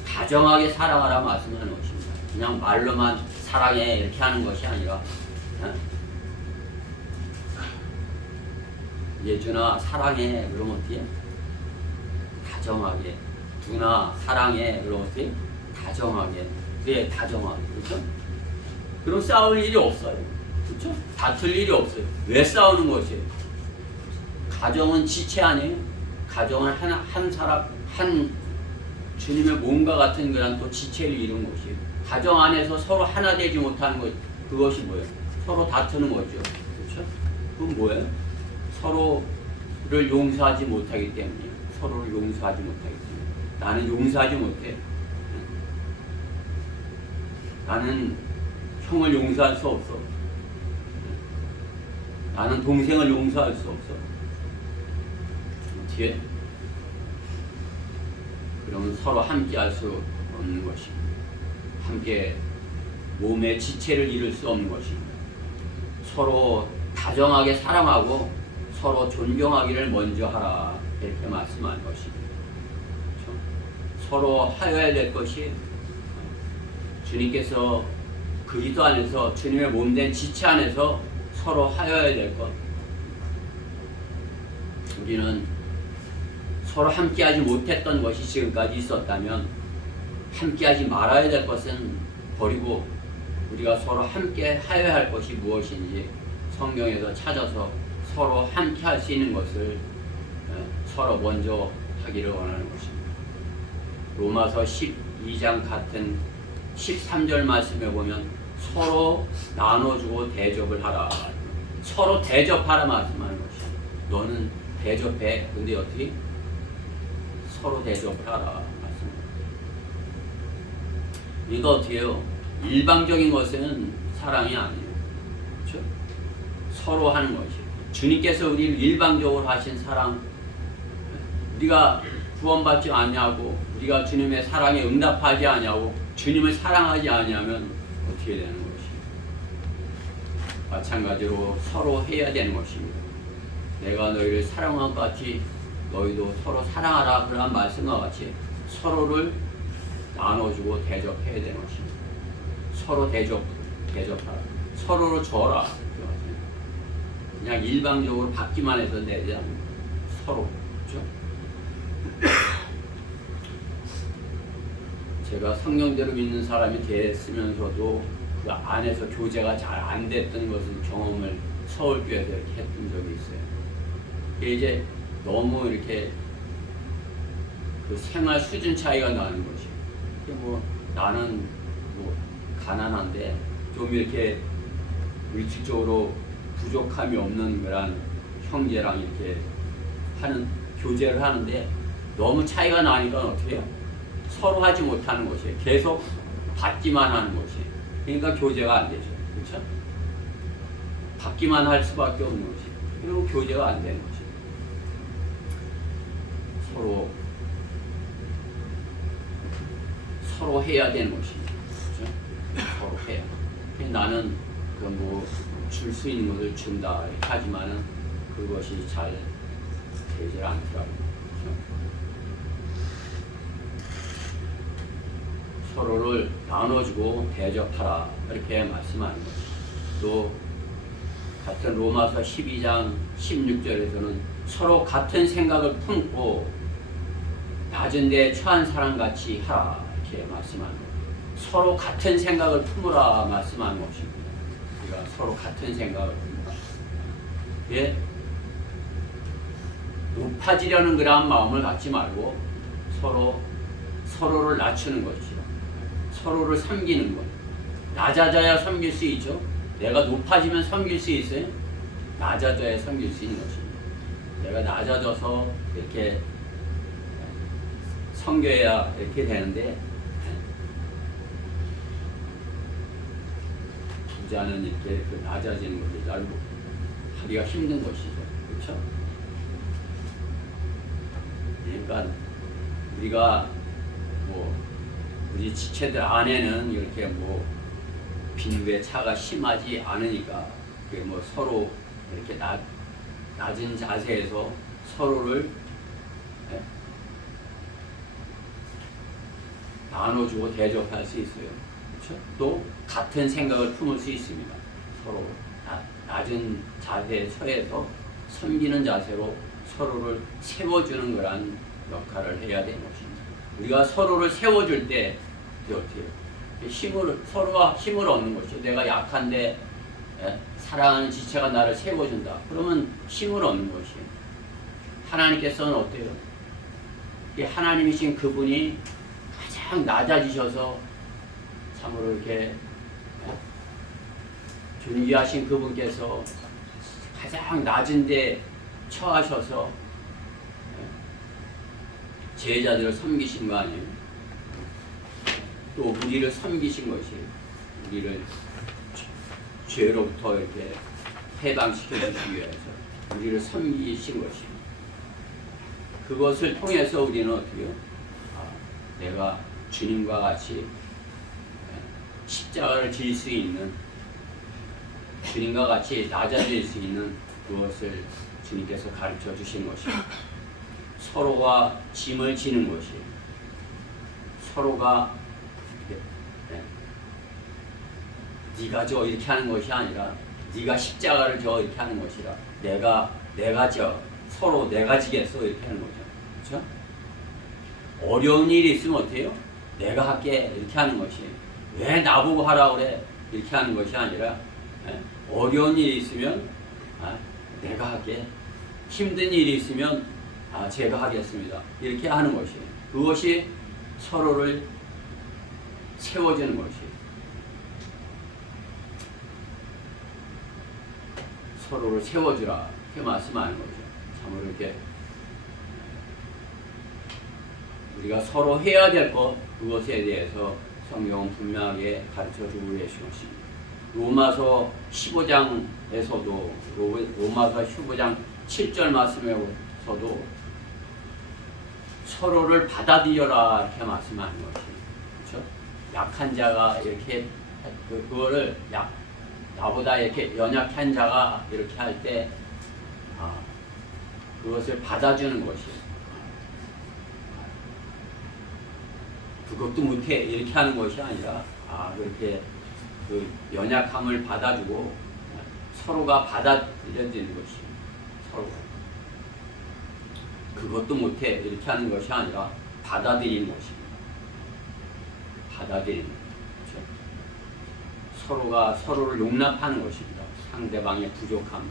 다정하게 사랑하라 말씀하는 것입니다. 그냥 말로만 사랑해 이렇게 하는 것이 아니라 예준아 사랑해 그러면 어떻게? 다정하게. 누나 사랑해 그러면 어떻게? 다정하게. 그래 다정하게. 그렇죠? 그럼 싸울 일이 없어요. 그렇죠? 다툴 일이 없어요. 왜 싸우는 것이에요? 가정은 지체 아니에요? 가정은 한 사람 한 주님의 몸과 같은 그런 또 지체를 이룬 것이에요. 가정 안에서 서로 하나 되지 못하는 것, 그것이 뭐예요? 서로 다투는 거죠. 그렇죠? 그건 뭐예요? 서로를 용서하지 못하기 때문에 서로를 용서하지 못하기 때문에 나는 용서하지 못해. 나는 형을 용서할 수 없어. 나는 동생을 용서할 수 없어. 어떻게? 그러면 서로 함께 할 수 없는 것입니다. 함께 몸의 지체를 이룰 수 없는 것입니다. 서로 다정하게 사랑하고 서로 존경하기를 먼저 하라 이렇게 말씀한 것입니다. 그렇죠? 서로 하여야 될 것이 주님께서 그리스도 안에서 주님의 몸된 지체 안에서 서로 하여야 될 것. 우리는 서로 함께하지 못했던 것이 지금까지 있었다면 함께하지 말아야 될 것은 버리고 우리가 서로 함께 하여야 할 것이 무엇인지 성경에서 찾아서 서로 함께할 수 있는 것을 서로 먼저 하기를 원하는 것입니다. 로마서 12장 같은 13절 말씀에 보면 서로 나눠주고 대접을 하라. 서로 대접하라 말씀하는 것이에요. 너는 대접해. 근데 어떻게? 서로 대접을 하라 말씀합니다. 이거 어떻게 해요? 일방적인 것은 사랑이 아니에요. 그렇죠? 서로 하는 것이에요. 주님께서 우리를 일방적으로 하신 사랑, 우리가 구원받지 않냐고, 우리가 주님의 사랑에 응답하지 않냐고, 주님을 사랑하지 않냐면 어떻게 되는 것입니까? 마찬가지로 서로 해야 되는 것입니다. 내가 너희를 사랑한 것 같이 너희도 서로 사랑하라 그런 말씀과 같이 서로를 나눠주고 대접해야 되는 것입니다. 서로 대접하라. 서로를 줘라. 그냥 일방적으로 받기만 해서 되지 않습니다. 서로. 그렇죠? 제가 성령대로 믿는 사람이 됐으면서도 그 안에서 교제가 잘 안 됐던 것을 경험을 서울교회에서 이렇게 했던 적이 있어요. 이제 너무 이렇게 그 생활 수준 차이가 나는 것이. 뭐 나는 뭐 가난한데 좀 이렇게 물질적으로 부족함이 없는 그런 형제랑 이렇게 하는 교제를 하는데 너무 차이가 나니까 어떻게 해요? 서로 하지 못하는 것이에요. 계속 받기만 하는 것이에요. 그러니까 교제가 안 되죠. 그렇죠? 받기만 할 수밖에 없는 것이에요. 그리고 교제가 안 되는 것이에요. 서로 해야 되는 것입니다. 그렇죠? 서로 해야. 나는 그 뭐 줄 수 있는 것을 준다 하지만은 그것이 잘 되질 않더라고요. 그렇죠? 서로를 나눠주고 대접하라 이렇게 말씀하는 것이죠. 또 같은 로마서 12장 16절에서는 서로 같은 생각을 품고 낮은 데 처한 사람같이 하라 이렇게 말씀하는 거예요. 서로 같은 생각을 품으라 말씀하는 것입니다. 우리가 서로 같은 생각을 품으라. 예? 높아지려는 그러한 마음을 갖지 말고 서로를 낮추는 것이죠. 서로를 섬기는 것. 낮아져야 섬길 수 있죠. 내가 높아지면 섬길 수 있어요. 낮아져야 섬길 수 있는 것입니다. 내가 낮아져서 이렇게 섬겨야 이렇게 되는데 부자는 이렇게 그 낮아지는 것을 잘 하기가 힘든 것이죠. 그렇죠? 그러니까 우리가 뭐 우리 지체들 안에는 이렇게 뭐 빈부의 차가 심하지 않으니까 뭐 서로 이렇게 낮은 자세에서 서로를 나눠주고 대접할 수 있어요. 그렇죠? 또 같은 생각을 품을 수 있습니다. 서로 낮은 자세에 처해서 섬기는 자세로 서로를 세워주는 그런 역할을 해야 되는 것입니다. 우리가 서로를 세워줄 때 어떻게 해요? 서로가 힘을 얻는 것이죠. 내가 약한데 사랑하는 지체가 나를 세워준다. 그러면 힘을 얻는 것이에요. 하나님께서는 어때요? 하나님이신 그분이 가장 낮아지셔서 참으로 이렇게 존귀하신 그분께서 가장 낮은데 처하셔서 제자들을 섬기신 거 아니에요? 또 우리를 섬기신 것이에요. 우리를 죄로부터 이렇게 해방시켜 주시기 위해서 우리를 섬기신 것이에요. 그것을 통해서 우리는 어떻게 해요? 내가 주님과 같이 십자가를 질 수 있는, 주님과 같이 낮아질 수 있는 그것을 주님께서 가르쳐 주신 것이에요. 서로가 짐을 지는 것이에요. 서로가 네가 져 이렇게 하는 것이 아니라 네가 십자가를 져 이렇게 하는 것이라 내가 져 서로 내가 지겠어 이렇게 하는 거죠. 그렇죠? 어려운 일이 있으면 어때요? 내가 할게 이렇게 하는 것이, 왜 나보고 하라 그래 이렇게 하는 것이 아니라 어려운 일이 있으면 내가 할게, 힘든 일이 있으면 제가 하겠습니다 이렇게 하는 것이에요. 그것이 서로를 세워주는 것이에요. 서로를 세워주라 이렇게 말씀하는 거죠. 참으로 이렇게 우리가 서로 해야 될 것, 그것에 대해서 성경은 분명하게 가르쳐주고 계신 것입니다. 로마서 15장에서도 로마서 15장 7절 말씀에서도 서로를 받아들여라 이렇게 말씀하는 것이에요. 그렇죠? 약한 자가 이렇게 그거를 나보다 이렇게 연약한 자가 이렇게 할 때 그것을 받아주는 것이에요. 그것도 못해 이렇게 하는 것이 아니라 그렇게 그 연약함을 받아주고 서로가 받아들여지는 것이에요. 서로 그것도 못해 이렇게 하는 것이 아니라 받아들이는 것입니다. 받아들이는 거죠. 서로가 서로를 용납하는 것입니다. 상대방의 부족함,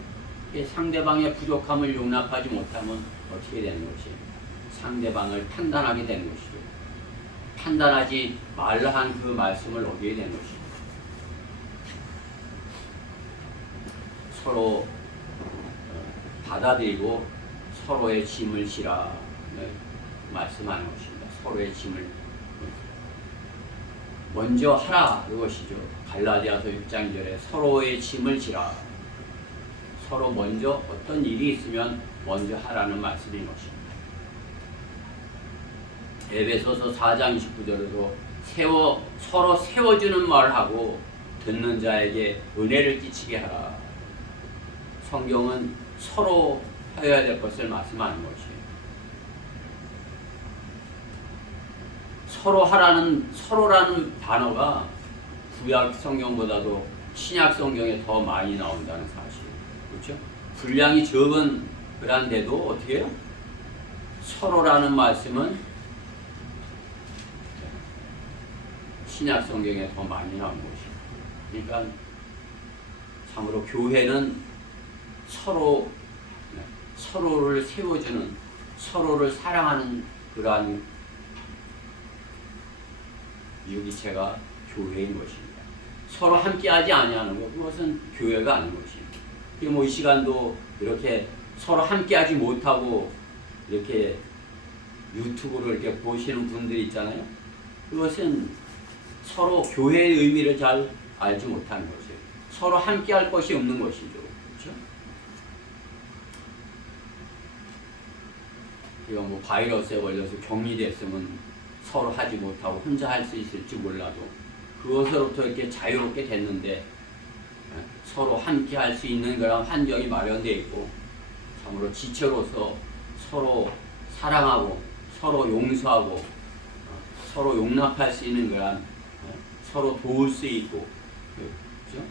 상대방의 부족함을 용납하지 못하면 어떻게 되는 것이에요? 상대방을 판단하게 되는 것이죠. 판단하지 말라 한 그 말씀을 어기게 되는 것입니다. 서로 받아들이고 서로의 짐을 지라 말씀하는 것입니다. 서로의 짐을 먼저 하라 그것이죠. 갈라디아서 6장 2절에 서로의 짐을 지라. 서로 먼저 어떤 일이 있으면 먼저 하라는 말씀인 것입니다. 에베소서 4장 29절에도 서로 세워주는 말을 하고 듣는 자에게 은혜를 끼치게 하라. 성경은 서로 해야 될 것을 말씀하는 것이에요. 서로라는 단어가 구약 성경보다도 신약 성경에 더 많이 나온다는 사실. 그렇죠? 분량이 적은 그란데도 어떻게 해요? 서로라는 말씀은 신약 성경에 더 많이 나온 것이에요. 그러니까 참으로 교회는 서로를 세워주는, 서로를 사랑하는 그러한 유기체가 교회인 것입니다. 서로 함께하지 아니하는 것, 그것은 교회가 아닌 것입니다. 뭐 이 시간도 이렇게 서로 함께하지 못하고 이렇게 유튜브를 이렇게 보시는 분들이 있잖아요. 그것은 서로 교회의 의미를 잘 알지 못하는 것이에요. 서로 함께할 것이 없는 것이죠. 그렇죠? 이거 뭐 바이러스에 걸려서 격리됐으면 서로 하지 못하고 혼자 할 수 있을지 몰라도 그것으로부터 이렇게 자유롭게 됐는데 서로 함께 할 수 있는 그런 환경이 마련되어 있고 참으로 지체로서 서로 사랑하고 서로 용서하고 서로 용납할 수 있는 그런 서로 도울 수 있고 그렇죠?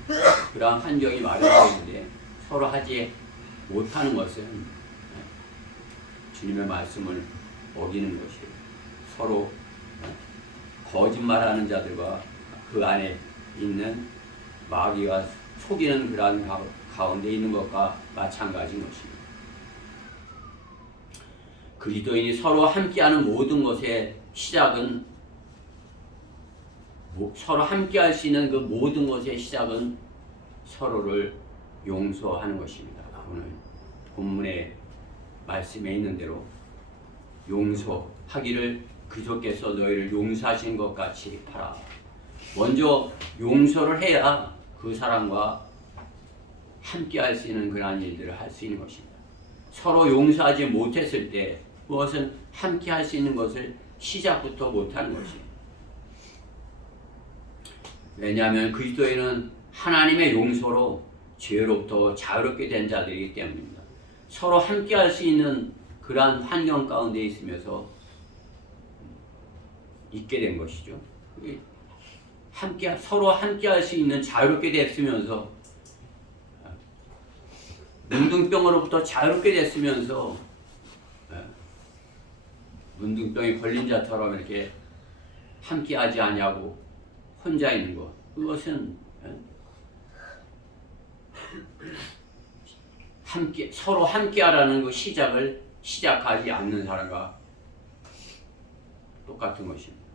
그런 환경이 마련되어 있는데 서로 하지 못하는 것은 주님의 말씀을 어기는 것이에요. 서로 거짓말하는 자들과 그 안에 있는 마귀가 속이는 그러한 가운데 있는 것과 마찬가지인 것입니다. 그리스도인이 서로 함께하는 모든 것의 시작은 서로 함께할 수 있는 그 모든 것의 시작은 서로를 용서하는 것입니다. 오늘 본문에 말씀에 있는 대로 용서하기를 그저께서 너희를 용서하신 것 같이 하라. 먼저 용서를 해야 그 사람과 함께 할 수 있는 그러한 일들을 할 수 있는 것입니다. 서로 용서하지 못했을 때 그것은 함께 할 수 있는 것을 시작부터 못하는 것이에요. 왜냐하면 그리스도인은 하나님의 용서로 죄로부터 자유롭게 된 자들이기 때문입니다. 서로 함께 할 수 있는 그러한 환경 가운데 있으면서 있게 된 것이죠. 서로 함께 할 수 있는 자유롭게 됐으면서 문둥병으로부터 자유롭게 됐으면서 문둥병이 걸린 자처럼 이렇게 함께 하지 않냐고 혼자 있는 것, 그것은 서로 함께 하라는 그 시작하지 않는 사람과 똑같은 것입니다.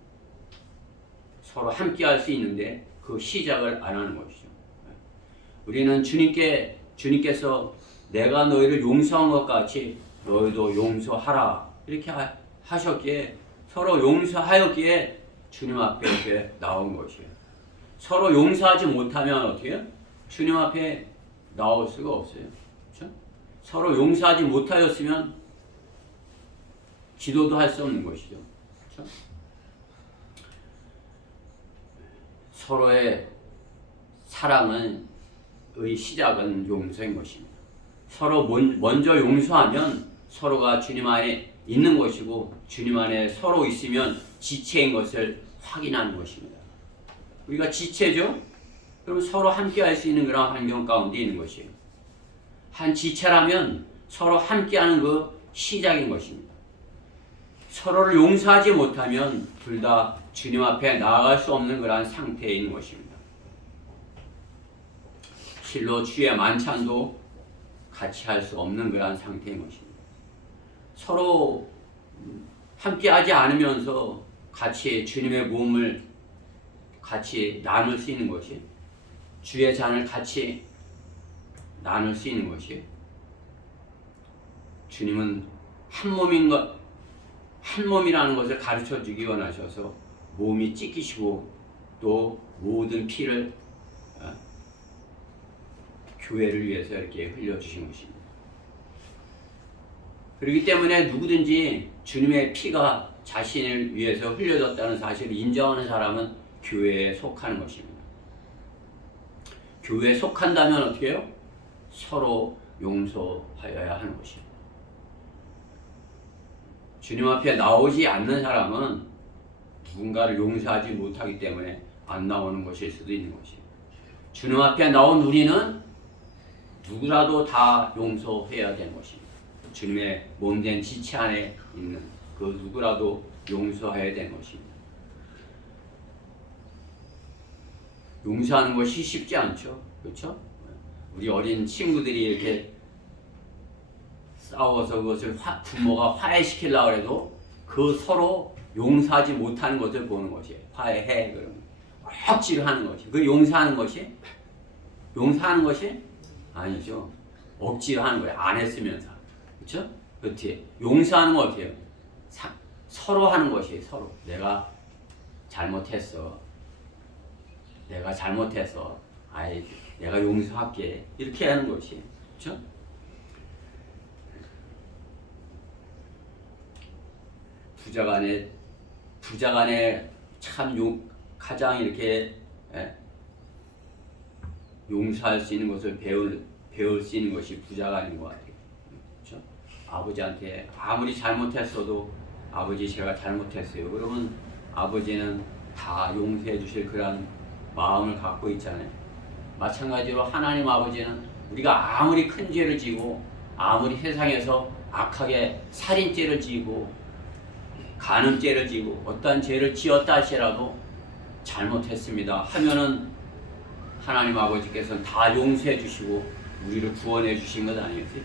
서로 함께 할 수 있는데 그 시작을 안 하는 것이죠. 우리는 주님께서 내가 너희를 용서한 것 같이 너희도 용서하라 이렇게 하셨기에, 서로 용서하였기에 주님 앞에 이렇게 나온 것이에요. 서로 용서하지 못하면 어떻게 해요? 주님 앞에 나올 수가 없어요. 그렇죠? 서로 용서하지 못하였으면 기도도 할 수 없는 것이죠. 그렇죠? 서로의 사랑의 시작은 용서인 것입니다. 서로 먼저 용서하면 서로가 주님 안에 있는 것이고, 주님 안에 서로 있으면 지체인 것을 확인하는 것입니다. 우리가 지체죠? 그럼 서로 함께 할 수 있는 그런 환경 가운데 있는 것이에요. 한 지체라면 서로 함께하는 그 시작인 것입니다. 서로를 용서하지 못하면 둘 다 주님 앞에 나아갈 수 없는 그러한 상태에 있는 것입니다. 실로 주의 만찬도 같이 할 수 없는 그러한 상태인 것입니다. 서로 함께하지 않으면서 같이 주님의 몸을 같이 나눌 수 있는 것이, 주의 잔을 같이 나눌 수 있는 것이, 주님은 한 몸이라는 것을 가르쳐 주기 원하셔서 몸이 찢기시고 또 모든 피를 교회를 위해서 이렇게 흘려주신 것입니다. 그렇기 때문에 누구든지 주님의 피가 자신을 위해서 흘려졌다는 사실을 인정하는 사람은 교회에 속하는 것입니다. 교회에 속한다면 어떻게 해요? 서로 용서하여야 하는 것입니다. 주님 앞에 나오지 않는 사람은 누군가를 용서하지 못하기 때문에 안 나오는 것일 수도 있는 것입니다. 주님 앞에 나온 우리는 누구라도 다 용서해야 되는 것입니다. 주님의 몸된 지체 안에 있는 그 누구라도 용서해야 되는 것입니다. 용서하는 것이 쉽지 않죠. 그렇죠? 우리 어린 친구들이 이렇게 싸워서 그것을 부모가 화해시키려고 해도 그 서로 용서하지 못하는 것을 보는 것이에요. 화해해 그러면 억지로 하는 것이, 그 용서하는 것이 아니죠. 억지로 하는 거예요. 안 했으면서. 그렇죠? 그렇지. 용서하는 건 어때요? 서로 하는 것이에요. 서로. 내가 잘못했어. 내가 용서할게. 이렇게 하는 것이에요. 그렇죠? 부자간에 참 가장 이렇게 용서할 수 있는 것을 배울 수 있는 것이 부자간인 것 같아요. 그렇죠? 아버지한테 아무리 잘못했어도 아버지 제가 잘못했어요. 그러면 아버지는 다 용서해 주실 그런 마음을 갖고 있잖아요. 마찬가지로 하나님 아버지는 우리가 아무리 큰 죄를 지고 아무리 세상에서 악하게 살인죄를 지고 간음죄를 지고 어떠한 죄를 지었다 할지라도 잘못했습니다 하면은 하나님 아버지께서는 다 용서해 주시고 우리를 구원해 주신 것 아니겠어요?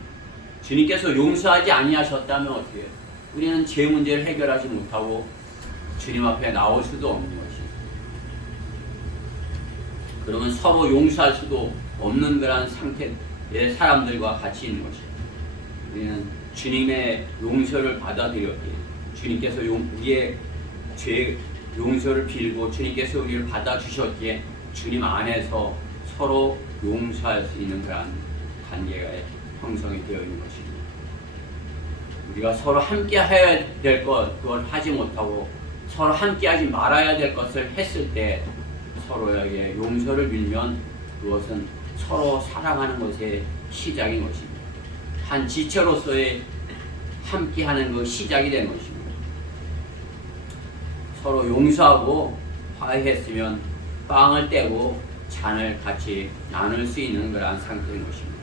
주님께서 용서하지 아니하셨다면 어떻게 해요? 우리는 죄 문제를 해결하지 못하고 주님 앞에 나올 수도 없는 것이에요. 그러면 서로 용서할 수도 없는 그런 상태의 사람들과 같이 있는 것이에요. 우리는 주님의 용서를 받아들였기에 주님께서 우리의 죄 용서를 빌고 주님께서 우리를 받아주셨기에 주님 안에서 서로 용서할 수 있는 그런 관계가 형성이 되어 있는 것입니다. 우리가 서로 함께 해야 될 것 그걸 하지 못하고 서로 함께 하지 말아야 될 것을 했을 때 서로에게 용서를 빌면 그것은 서로 사랑하는 것의 시작인 것입니다. 한 지체로서의 함께하는 그 시작이 되는 것입니다. 서로 용서하고 화해했으면 빵을 떼고 잔을 같이 나눌 수 있는 그러한 상태인 것입니다.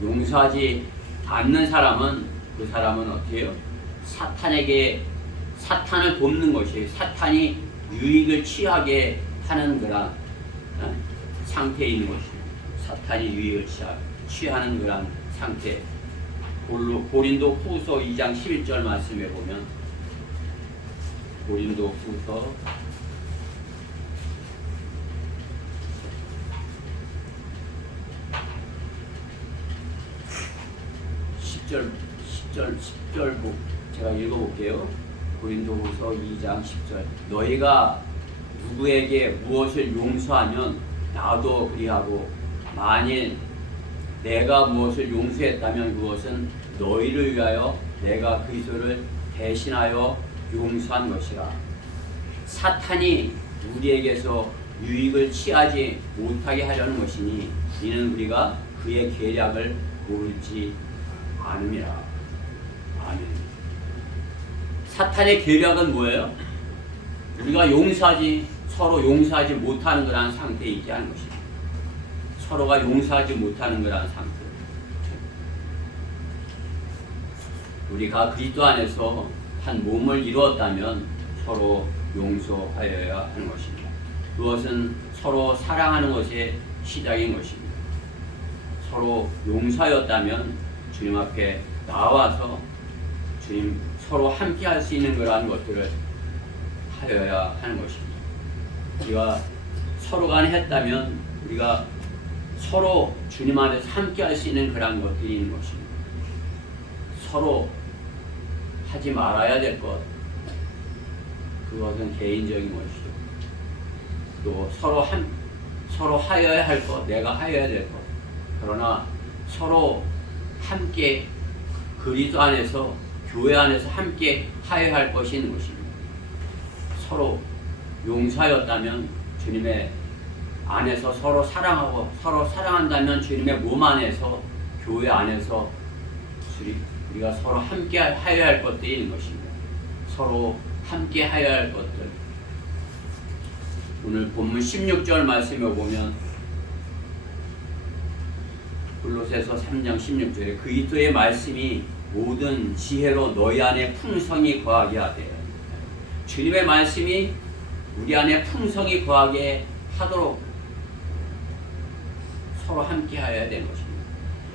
용서하지 않는 사람은 그 사람은 어떻게 해요? 사탄을 돕는 것이 사탄이 유익을 취하게 하는 그런 상태에 있는 것입니다. 사탄이 유익을 취하는 그런 상태. 고린도 후서 2장 11절 말씀에 보면 고린도 후서 10절 제가 읽어볼게요. 고린도후서 2장 10절 너희가 누구에게 무엇을 용서하면 나도 그리하고 만일 내가 무엇을 용서했다면 그것은 너희를 위하여 내가 그리스도를 대신하여 용서한 것이라. 사탄이 우리에게서 유익을 취하지 못하게 하려는 것이니 이는 우리가 그의 계략을 모르지 않음이라. 아멘. 사탄의 계략은 뭐예요? 우리가 서로 용서하지 못하는 그러한 상태에 있게 하는 것입니다. 서로가 용서하지 못하는 그러한 상태. 우리가 그리스도 안에서 한 몸을 이루었다면 서로 용서하여야 하는 것입니다. 그것은 서로 사랑하는 것의 시작인 것입니다. 서로 용서하였다면 주님 앞에 나와서 주님 서로 함께 할 수 있는 그러한 것들을 하여야 하는 것입니다. 우리가 서로 간에 했다면 우리가 서로 주님 안에서 함께 할 수 있는 그러한 것들이 있는 것입니다. 서로 하지 말아야 될 것, 그것은 개인적인 것이죠. 또 서로 하여야 할 것, 내가 하여야 될 것. 그러나 서로 함께 그리스도 안에서 교회 안에서 함께 하여야 할 것이 있는 것입니다. 서로 용서하였다면 주님의 안에서 서로 사랑하고 서로 사랑한다면 주님의 몸 안에서 교회 안에서 우리가 서로 함께 하여야 할 것들이 있는 것입니다. 서로 함께 하여야 할 것들. 오늘 본문 16절 말씀에 보면 골로새서 3장 16절에 그리스도의 말씀이 모든 지혜로 너희 안에 풍성히 거하게 하되, 주님의 말씀이 우리 안에 풍성히 거하게 하도록 서로 함께 하여야 되는 것입니다.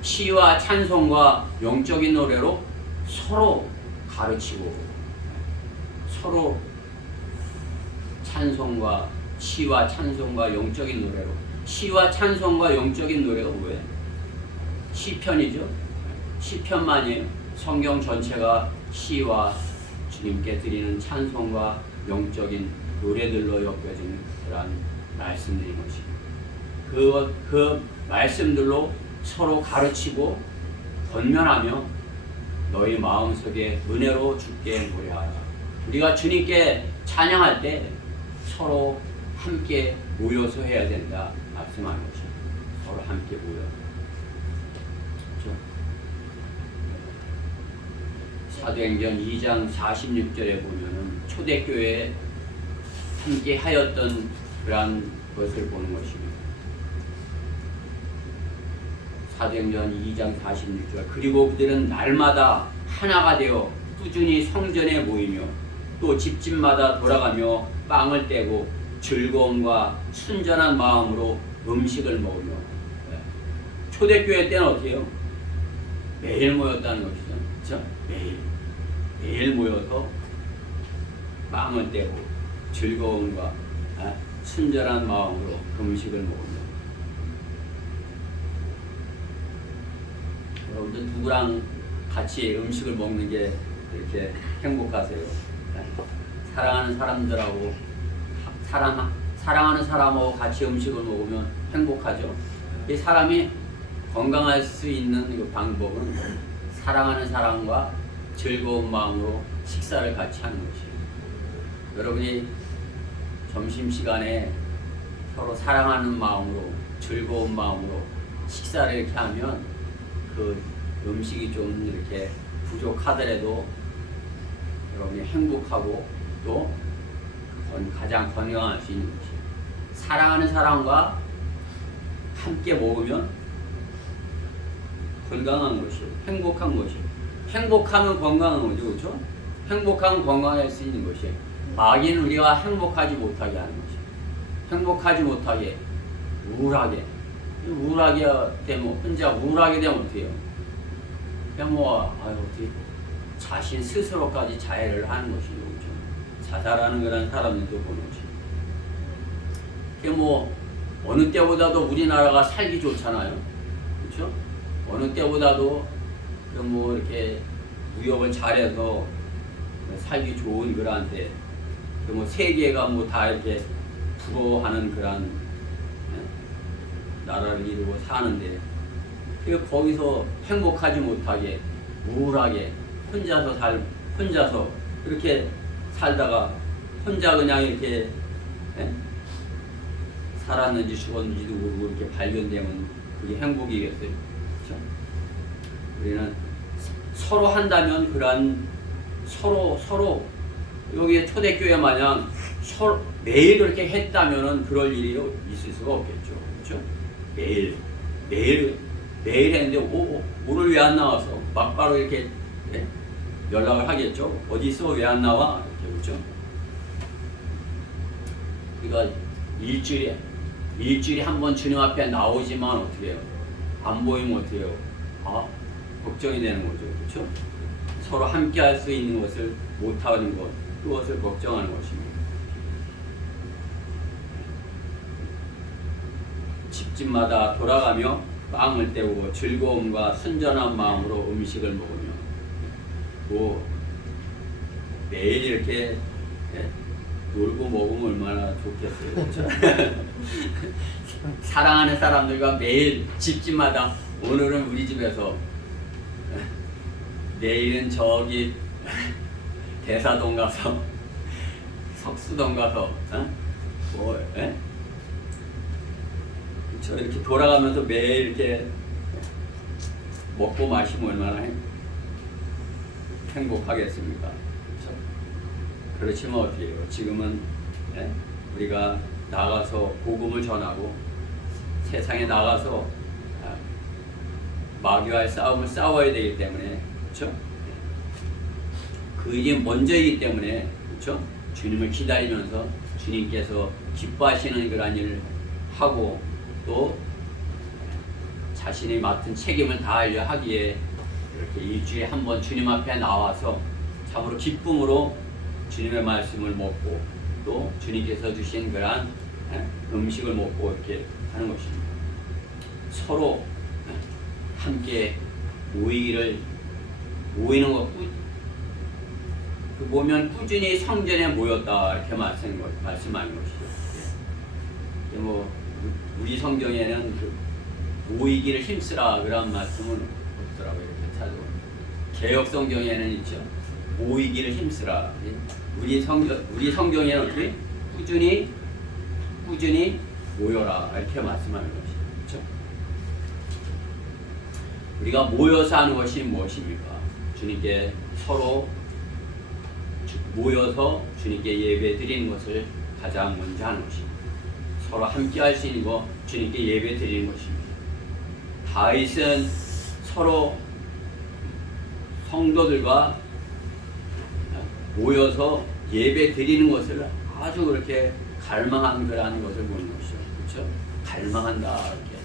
시와 찬송과 영적인 노래로 서로 가르치고 서로 시와 찬송과 영적인 노래로. 시와 찬송과 영적인 노래가 뭐예요? 시편이죠. 시편만이에요. 성경 전체가 시와 주님께 드리는 찬송과 영적인 노래들로 엮여진 그런 말씀들인 것입니다. 그 말씀들로 서로 가르치고 권면하며 너희 마음속에 은혜로 주께 노래하라. 우리가 주님께 찬양할 때 서로 함께 모여서 해야 된다 말씀하는 것입니다. 서로 함께 모여. 그렇죠? 사도행전 2장 46절에 보면은 초대교회에 함께 하였던 그러한 것을 보는 것입니다. 사도행전 2장 46절 그리고 그들은 날마다 하나가 되어 꾸준히 성전에 모이며 또 집집마다 돌아가며 빵을 떼고 즐거움과 순전한 마음으로 음식을 먹으며. 초대교회 때는 어떻게 해요? 매일 모였다는 것이죠. 그렇죠? 매일 모여서 빵을 떼고 즐거움과 순전한 마음으로 음식을 먹으며. 여러분들 누구랑 같이 음식을 먹는 게 이렇게 행복하세요. 사랑하는 사람들하고 사랑하는 사람하고 같이 음식을 먹으면 행복하죠. 이 사람이 건강할 수 있는 그 방법은 사랑하는 사람과 즐거운 마음으로 식사를 같이 하는 것이에요. 여러분이 점심시간에 서로 사랑하는 마음으로 즐거운 마음으로 식사를 이렇게 하면 그 음식이 좀 이렇게 부족하더라도 여러분이 행복하고 또 가장 건강할 수 있는 것이에요. 사랑하는 사람과 함께 먹으면 건강한 것이에요. 행복한 것이에요. 행복하면 건강한 거죠. 그렇죠? 행복하면 건강할 수 있는 것이에요. 악인 우리가 행복하지 못하게 하는 것이에요. 행복하지 못하게 우울하게 되면 혼자 우울하게 되면 어떻게 해요? 그냥 어떻게 자신 스스로까지 자해를 하는 것이죠. 그렇죠? 자살하는 그런 사람들도 보는 것이죠. 그게 어느 때보다도 우리나라가 살기 좋잖아요. 그렇죠? 어느 때보다도 이렇게 무역을 잘해서 살기 좋은 그런데 세계가 다 이렇게 부러워하는 그런 나라를 이루고 사는데 거기서 행복하지 못하게 우울하게 혼자서 그렇게 살다가 혼자 그냥 이렇게 살았는지 죽었는지도 모르고 이렇게 발견되면 그게 행복이겠어요. 그렇죠? 우리는 서로 한다면 그런 서로 여기 초대교회 마냥 매일 그렇게 했다면은 그럴 일이 있을 수가 없겠죠. 그렇죠? 매일 했는데 오늘 왜 안 나와서 막바로 이렇게 연락을 하겠죠. 어디 있어? 왜 안 나와? 이렇게 그렇죠? 그러니까 일주일에 한 번 주님 앞에 나오지만 어떻게 해요? 안 보이면 어떻게 해요? 걱정이 되는 거죠. 그렇죠? 서로 함께 할 수 있는 것을 못하는 것, 그것을 걱정하는 것입니다. 집집마다 돌아가며 빵을 때우고 즐거움과 순전한 마음으로 음식을 먹으며 매일 이렇게 놀고 먹으면 얼마나 좋겠어요. 그렇죠? 사랑하는 사람들과 매일 집집마다 오늘은 우리 집에서 내일은 저기 대사동 가서 석수동 가서 그렇죠? 이렇게 돌아가면서 매일 이렇게 먹고 마시면 얼마나 행복하겠습니까? 그렇죠? 그렇지만 어떻게 해요? 지금은 우리가 나가서 복음을 전하고 세상에 나가서 마귀와의 싸움을 싸워야 되기 때문에 그렇죠? 그 일이 먼저이기 때문에 그렇죠? 주님을 기다리면서 주님께서 기뻐하시는 그런 일을 하고 또 자신이 맡은 책임을 다하려 하기에 이렇게 일주일에 한 번 주님 앞에 나와서 참으로 기쁨으로 주님의 말씀을 먹고 또 주님께서 주신 그런 음식을 먹고 이렇게 하는 것입니다. 서로 함께 모이는 것, 보면 꾸준히 성전에 모였다 이렇게 말씀하는 것이죠. 우리 성경에는 모이기를 힘쓰라 그런 말씀은 없더라고요. 이렇게 찾아보면 개역 성경에는 있죠. 모이기를 힘쓰라. 우리 성경에는 어떻게 꾸준히 모여라 이렇게 말씀하는 것이죠. 그렇죠? 우리가 모여서 하는 것이 무엇입니까? 주님께 서로 모여서 주님께 예배 드리는 것을 가장 먼저 하는 것입니다. 서로 함께 할 수 있는 것, 주님께 예배 드리는 것입니다. 다윗은 서로 성도들과 모여서 예배 드리는 것을 아주 그렇게 갈망한 그러한 것을 보는 것이죠. 그렇죠? 갈망한다 이렇게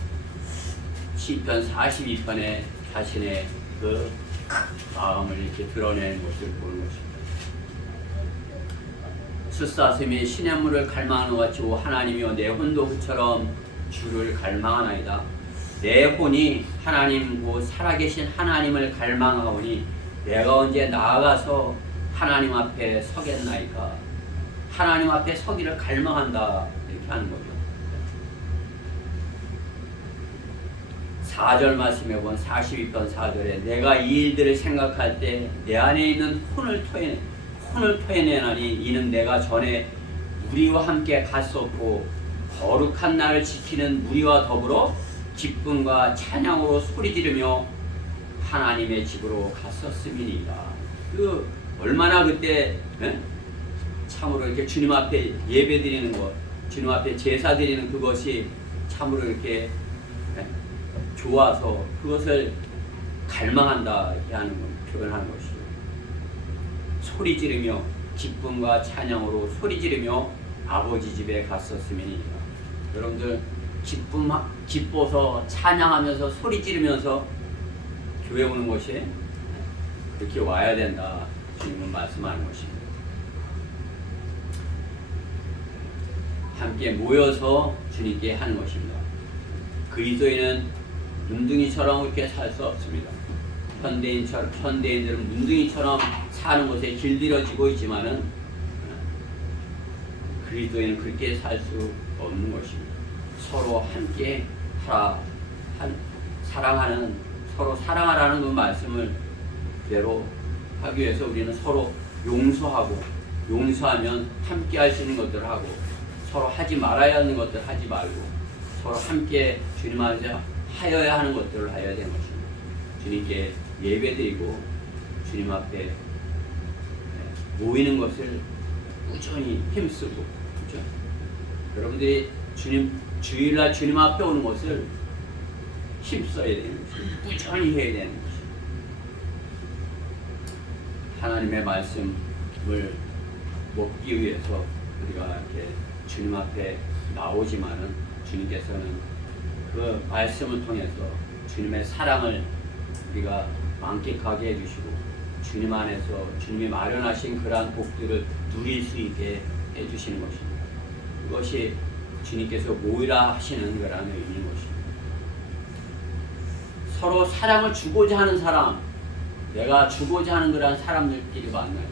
시편 42편에 자신의 그 마음을 이렇게 드러내는 것을 보는 것입니다. 숫사슴이 시냇물을 갈망하는 것 같이 하나님이여 내 혼도 그처럼 주를 갈망하나이다. 내 혼이 하나님 그 살아계신 하나님을 갈망하오니 내가 언제 나아가서 하나님 앞에 서겠나이까. 하나님 앞에 서기를 갈망한다 이렇게 하는 거죠. 4절 말씀해 본 42편 4절에 내가 이 일들을 생각할 때 내 안에 있는 혼을 토해내나니 이는 내가 전에 무리와 함께 갔었고 거룩한 날을 지키는 무리와 더불어 기쁨과 찬양으로 소리 지르며 하나님의 집으로 갔었음이니라. 그 얼마나 그때 참으로 이렇게 주님 앞에 예배 드리는 것, 주님 앞에 제사 드리는 그것이 참으로 이렇게 좋아서 그것을 갈망한다 이렇게 하는 것, 표현하는 것이죠. 소리 지르며 기쁨과 찬양으로 소리 지르며 아버지 집에 갔었음이니라. 여러분들 기뻐서 찬양하면서 소리 지르면서 교회 오는 것이 그렇게 와야 된다 주님은 말씀하는 것입니다. 함께 모여서 주님께 하는 것입니다. 그리스도인은 문둥이처럼 이렇게 살 수 없습니다. 현대인들은 문둥이처럼 사는 것에 길들여지고 있지만은 그리스도인은 그렇게 살 수 없는 것입니다. 서로 함께 사랑하는, 서로 사랑하라는 그 말씀을 그대로 하기 위해서 우리는 서로 용서하면 함께 할 수 있는 것들을 하고, 서로 하지 말아야 하는 것들 하지 말고, 서로 함께 주님 앞에 하여야 하는 것들을 해야 되는 것입니다. 주님께 예배드리고 주님 앞에 모이는 것을 꾸준히 힘쓰고, 그렇죠? 여러분들이 주일날 주님 앞에 오는 것을 힘써야 되는 것입니다. 꾸준히 해야 되는 것입니다. 하나님의 말씀을 먹기 위해서 우리가 이렇게 주님 앞에 나오지만은 주님께서는 그 말씀을 통해서 주님의 사랑을 우리가 만끽하게 해주시고 주님 안에서 주님이 마련하신 그러한 복들을 누릴 수 있게 해주시는 것입니다. 그것이 주님께서 모이라 하시는 그러한 의미인 것입니다. 서로 사랑을 주고자 하는 사람, 내가 주고자 하는 그러한 사람들끼리 만나요.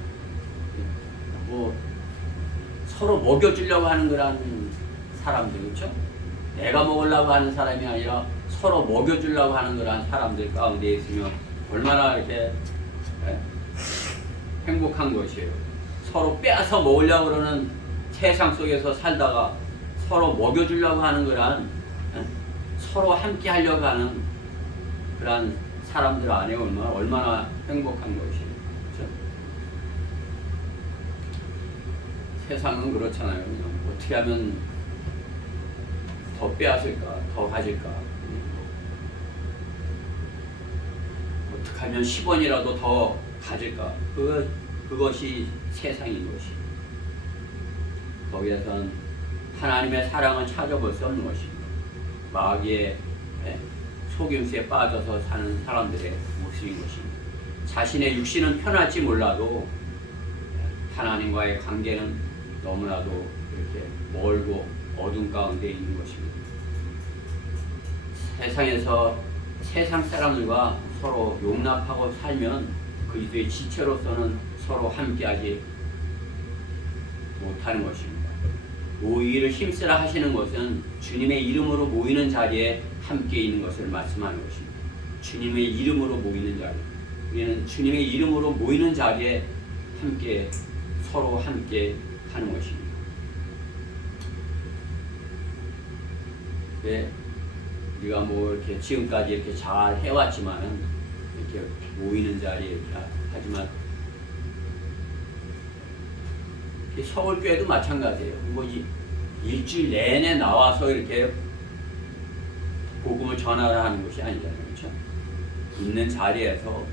서로 먹여주려고 하는 그러한 사람들, 그렇죠? 내가 먹으려고 하는 사람이 아니라 서로 먹여주려고 하는 그러한 사람들 가운데 있으면 얼마나 이렇게 행복한 것이에요. 서로 빼앗아 먹으려고 그러는 세상 속에서 살다가 서로 먹여주려고 하는 그러한, 서로 함께 하려고 하는 그러한 사람들 안에 얼마나 행복한 것이에요. 그렇죠? 세상은 그렇잖아요. 어떻게 하면 더 빼앗을까, 더 가질까, 어떻게 하면 10원이라도 더 가질까, 그것이 세상인 것이. 거기에선 하나님의 사랑을 찾아볼 수 없는 것입니다. 마귀의 속임수에 빠져서 사는 사람들의 모습인 것입니다. 자신의 육신은 편할지 몰라도 하나님과의 관계는 너무나도 이렇게 멀고 어둠 가운데 있는 것입니다. 세상에서 세상 사람들과 서로 용납하고 살면 그리스도의 지체로서는 서로 함께하지 못하는 것입니다. 모이기를 힘쓰라 하시는 것은 주님의 이름으로 모이는 자리에 함께 있는 것을 말씀하는 것입니다. 주님의 이름으로 모이는 자리, 우리는 주님의 이름으로 모이는 자리에 함께 서로 함께 하는 것입니다. 네, 우리가 이렇게 지금까지 이렇게 잘 해왔지만은 이렇게 모이는 자리에 이렇게 하지만 서울교회도 마찬가지예요. 일주일 내내 나와서 이렇게 복음을 전하라 하는 것이 아니잖아요. 그렇죠? 있는 자리에서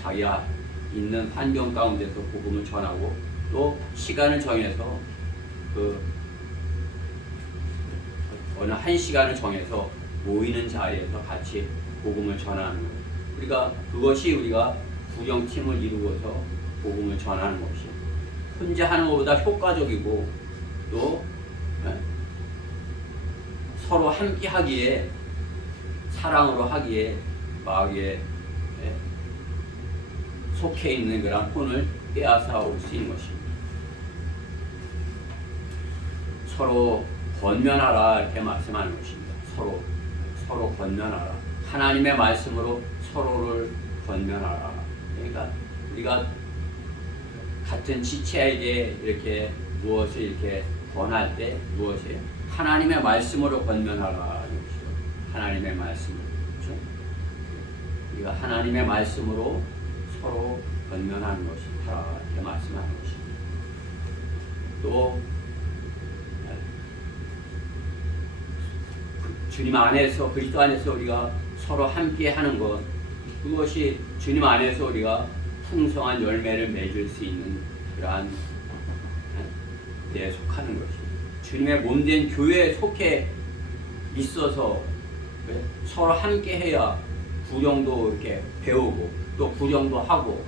자기가 있는 환경 가운데서 복음을 전하고 또 시간을 정해서 어느 한 시간을 정해서 모이는 자리에서 같이 복음을 전하는 거예요. 그것이 우리가 구경팀을 이루어서 복음을 전하는 것이에요. 혼자 하는 것보다 효과적이고 또 서로 함께 하기에 사랑으로 하기에 마귀에 속해 있는 그런 혼을 빼앗아 올 수 있는 것입니다. 서로 권면하라 이렇게 말씀하는 것입니다. 서로 권면하라. 하나님의 말씀으로 서로를 권면하라. 그러니까 우리가 같은 지체에게 이렇게 무엇을 이렇게 권할 때 무엇이에요? 하나님의 말씀으로 권면하라. 하나님의 말씀으로. 그렇죠? 우리가 하나님의 말씀으로 서로 권면하는 것이다. 이렇게 말씀하는 것입니다. 또 주님 안에서 그리스도 안에서 우리가 서로 함께 하는 것, 그것이 주님 안에서 우리가 풍성한 열매를 맺을 수 있는 그러한 데 속하는 것입니다. 주님의 몸된 교회에 속해 있어서 서로 함께 해야 구령도 이렇게 배우고 또 구령도 하고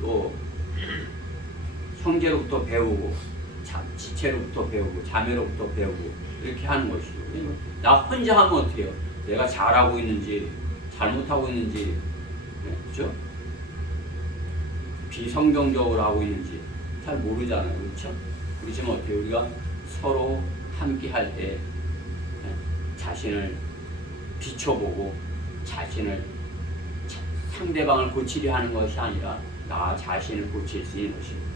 또 형제로부터 배우고 지체로부터 배우고 자매로부터 배우고 이렇게 하는 것이죠. 나 혼자 하면 어떻게 해요? 내가 잘하고 있는지 잘못하고 있는지, 그렇죠? 비성경적으로 하고 있는지 잘 모르잖아요. 그렇죠? 그렇지만 어떻게 우리가 서로 함께 할 때 자신을 비춰보고 자신을 상대방을 고치려 하는 것이 아니라 나 자신을 고칠 수 있는 것입니다.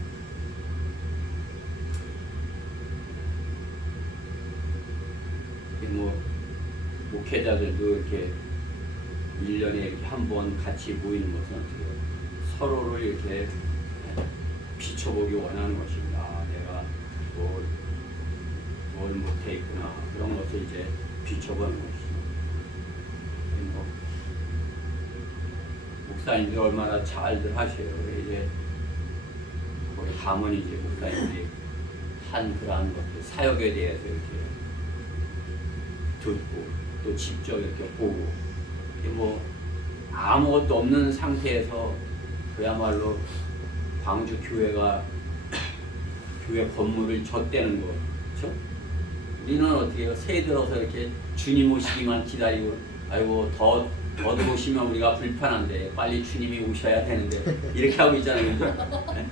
목회자들도 이렇게 1년에 이렇게 한 번 같이 모이는 것은 어떻게 해요? 서로를 이렇게 비춰보기 원하는 것입니다. 아, 내가 뭘 못해 있구나. 그런 것을 이제 비춰보는 것입니다. 목사님들 얼마나 잘들 하셔요. 이제 우리 가문이 이제 목사님들이 한 그러한 것들 사역에 대해서 이렇게 듣고 또 직접 이렇게 보고 아무것도 없는 상태에서 그야말로 광주 교회가 교회 건물을 줬대는 거, 그렇죠? 우리는 어떻게 해요? 새해 들어서 이렇게 주님 오시기만 기다리고 아이고 더 오시면 우리가 불편한데 빨리 주님이 오셔야 되는데 이렇게 하고 있잖아요. 네?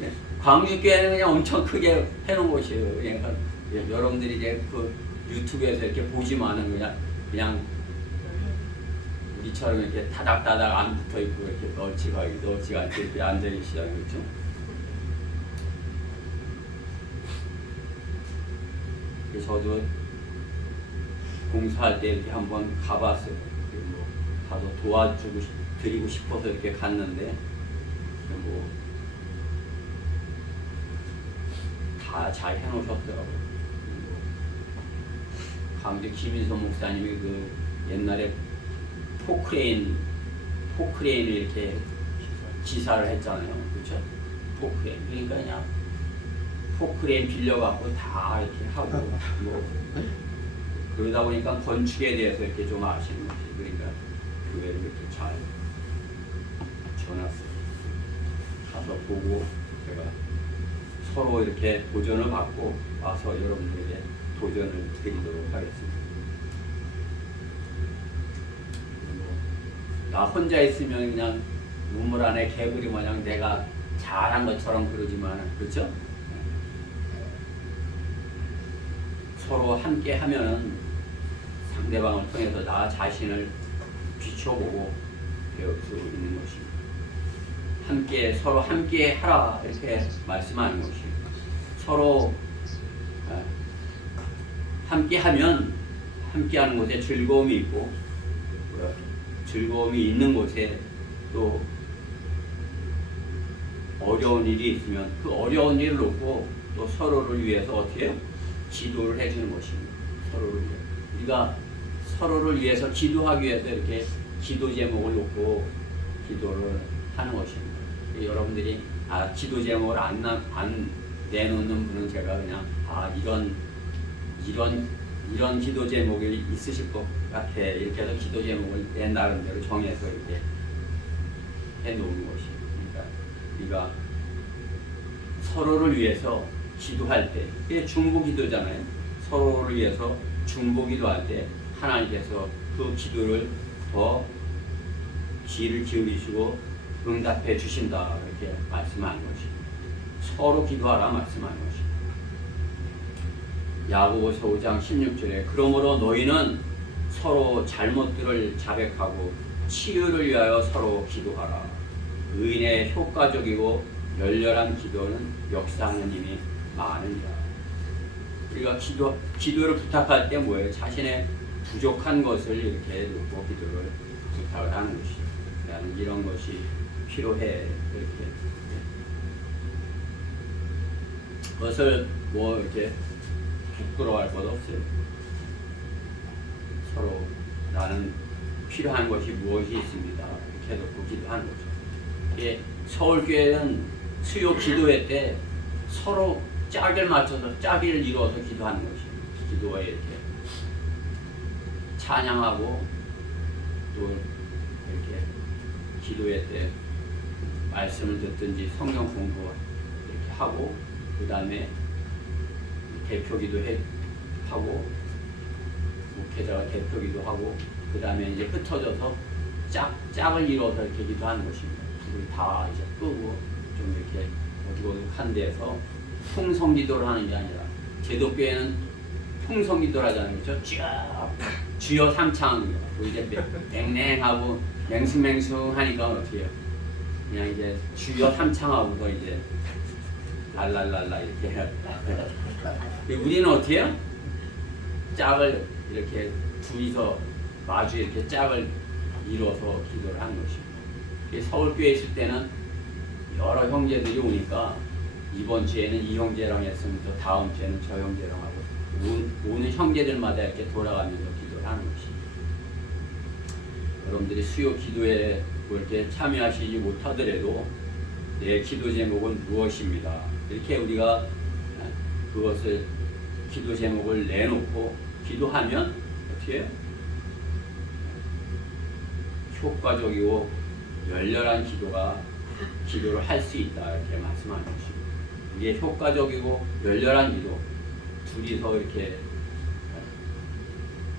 네. 광주 교회는 그냥 엄청 크게 해놓은 곳이에요. 그러니까 여러분들이 이제 그 유튜브에서 이렇게 보지만은 그냥 우리처럼 이렇게 다닥다닥 안 붙어 있고 이렇게 널찍하게 않게 이렇게 앉아 계시잖아요, 그렇죠? 저도 공사할 때 이렇게 한번 가봤어요. 가서 드리고 싶어서 이렇게 갔는데 다 잘 해놓으셨더라고요. 광주 김인성 목사님이 그 옛날에 포크레인을 이렇게 기사를 했잖아요. 그렇죠? 포크레인. 그러니까 그냥 포크레인 빌려갖고 다 이렇게 하고 그러다 보니까 건축에 대해서 이렇게 좀 아시는 거지. 그러니까 교회를 이렇게 잘 전놨어요. 가서 보고 제가 서로 이렇게 도전을 받고 와서 여러분들에게 도전을 드리도록 하겠습니다. 나 혼자 있으면 그냥 우물 안에 개구리 마냥 내가 잘한 것처럼 그러지만, 그렇죠? 서로 함께 하면은 상대방을 통해서 나 자신을 비춰보고 배울 수 있는 것입니다. 서로 함께 하라 이렇게 말씀하는 것입니다. 서로 함께 하면 함께하는 곳에 즐거움이 있고 즐거움이 있는 곳에 또 어려운 일이 있으면 그 어려운 일을 놓고 또 서로를 위해서 어떻게 해요? 기도를 해주는 것입니다. 서로를 위해. 우리가 서로를 위해서 기도하기 위해서 이렇게 기도 제목을 놓고 기도를 하는 것입니다. 여러분들이 기도 제목을 안 내놓는 분은 제가 그냥 이런 기도 제목이 있으실 것 같아. 이렇게 해서 기도 제목을 내 나름대로 정해서 이렇게 해놓은 것입니다. 그러니까 우리가 서로를 위해서 기도할 때, 이게 중보 기도잖아요. 서로를 위해서 중보 기도할 때 하나님께서 그 기도를 더 귀를 기울이시고 응답해 주신다 이렇게 말씀하는 것입니다. 서로 기도하라 말씀하는 것입니다. 야고보서 5장 16절에 그러므로 너희는 서로 잘못들을 자백하고 치유를 위하여 서로 기도하라. 의인의 효과적이고 열렬한 기도는 역사하는 힘이 많으니라. 우리가 기도를 부탁할 때 뭐예요? 자신의 부족한 것을 이렇게 놓고 기도를 부탁을 하는 것이죠. 나는 이런 것이 필요해 이렇게. 그것을 뭐 이렇게 부끄러워할 것 없어요. 서로 나는 필요한 것이 무엇이 있습니다. 이렇게 놓고 기도하는 거죠. 예, 서울교회는 수요 기도회 때 서로 짝을 맞춰서 짝을 이루어서 기도하는 것이에요. 기도에 이렇게 찬양하고 또 이렇게 기도회 때 말씀을 듣든지 성경 공부 이렇게 하고 그 다음에 대표기도 하고 목회자가 대표기도 하고 그 다음에 이제 흩어져서 짝을 이뤄서 이렇게 기도하는 것입니다. 불을 다 이제 끄고 좀 이렇게 어둑어둑한 데서 풍성기도를 하는 게 아니라 제독교회는 풍성기도를 하잖아요. 그렇죠? 주여 삼창 이제 맹맹하고 맹숭맹숭하니까 어떻게 해요? 그냥 이제 주여 삼창하고서 이제 랄랄랄라 이렇게 해야 돼. 우리는 어떻게 해요? 짝을 이렇게 둘이서 마주 이렇게 짝을 이뤄서 기도를 하는 것입니다. 서울교회에 있을 때는 여러 형제들이 오니까 이번 주에는 이 형제랑 했으면 또 다음 주에는 저 형제랑 하고 오는 형제들마다 이렇게 돌아가면서 기도를 하는 것입니다. 여러분들이 수요 기도에 뭐 이렇게 참여하시지 못하더라도 내 기도 제목은 무엇입니다. 이렇게 우리가 그것을 기도 제목을 내놓고 기도하면 어떻게 해요? 효과적이고 열렬한 기도를 할 수 있다 이렇게 말씀하는 것입니다. 이게 효과적이고 열렬한 기도 둘이서 이렇게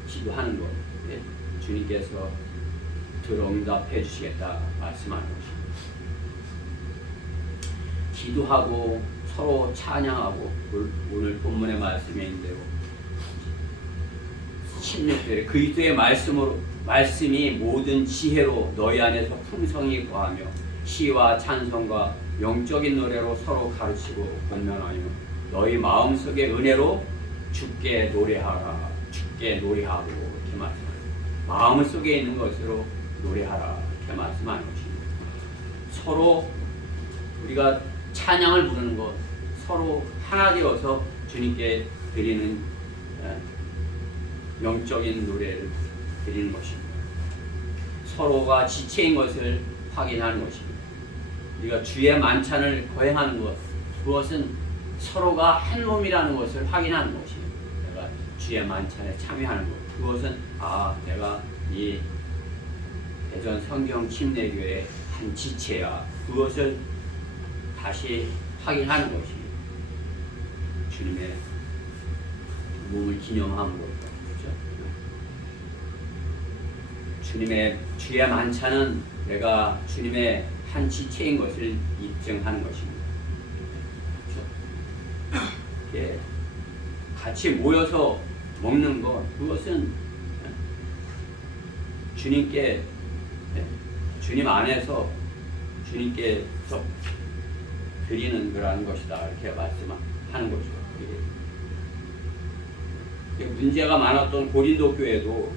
기도하는 것 주님께서 들응답해 주시겠다 말씀하는 것입니다. 기도하고 서로 찬양하고 오늘 본문의 말씀에 있는 대로 16절에 그리스도의 말씀이 모든 지혜로 너희 안에서 풍성히 거하며 시와 찬송과 영적인 노래로 서로 가르치고 권면하며 너희 마음속의 은혜로 주께 노래하라. 주께 노래하고 이렇게 말씀합니다. 마음속에 있는 것으로 노래하라 이렇게 말씀하는 것입니다. 서로 우리가 찬양을 부르는 것 서로 하나 되어서 주님께 드리는 영적인 노래를 드리는 것입니다. 서로가 지체인 것을 확인하는 것입니다. 우리가 주의 만찬을 거행하는 것 그것은 서로가 한 몸이라는 것을 확인하는 것입니다. 내가 주의 만찬에 참여하는 것 그것은 내가 이 대전 성경 침례교회의 한 지체야. 그것을 다시 확인하는 것이 주님의 몸을 기념하는 것이죠. 그렇죠? 주의 만찬은 내가 주님의 한 지체인 것을 입증하는 것입니다. 그렇죠? 예, 같이 모여서 먹는 것 그것은 주님께 주님 안에서 주님께서 드리는 그러한 것이다 이렇게 말씀하는 거죠. 문제가 많았던 고린도 교회도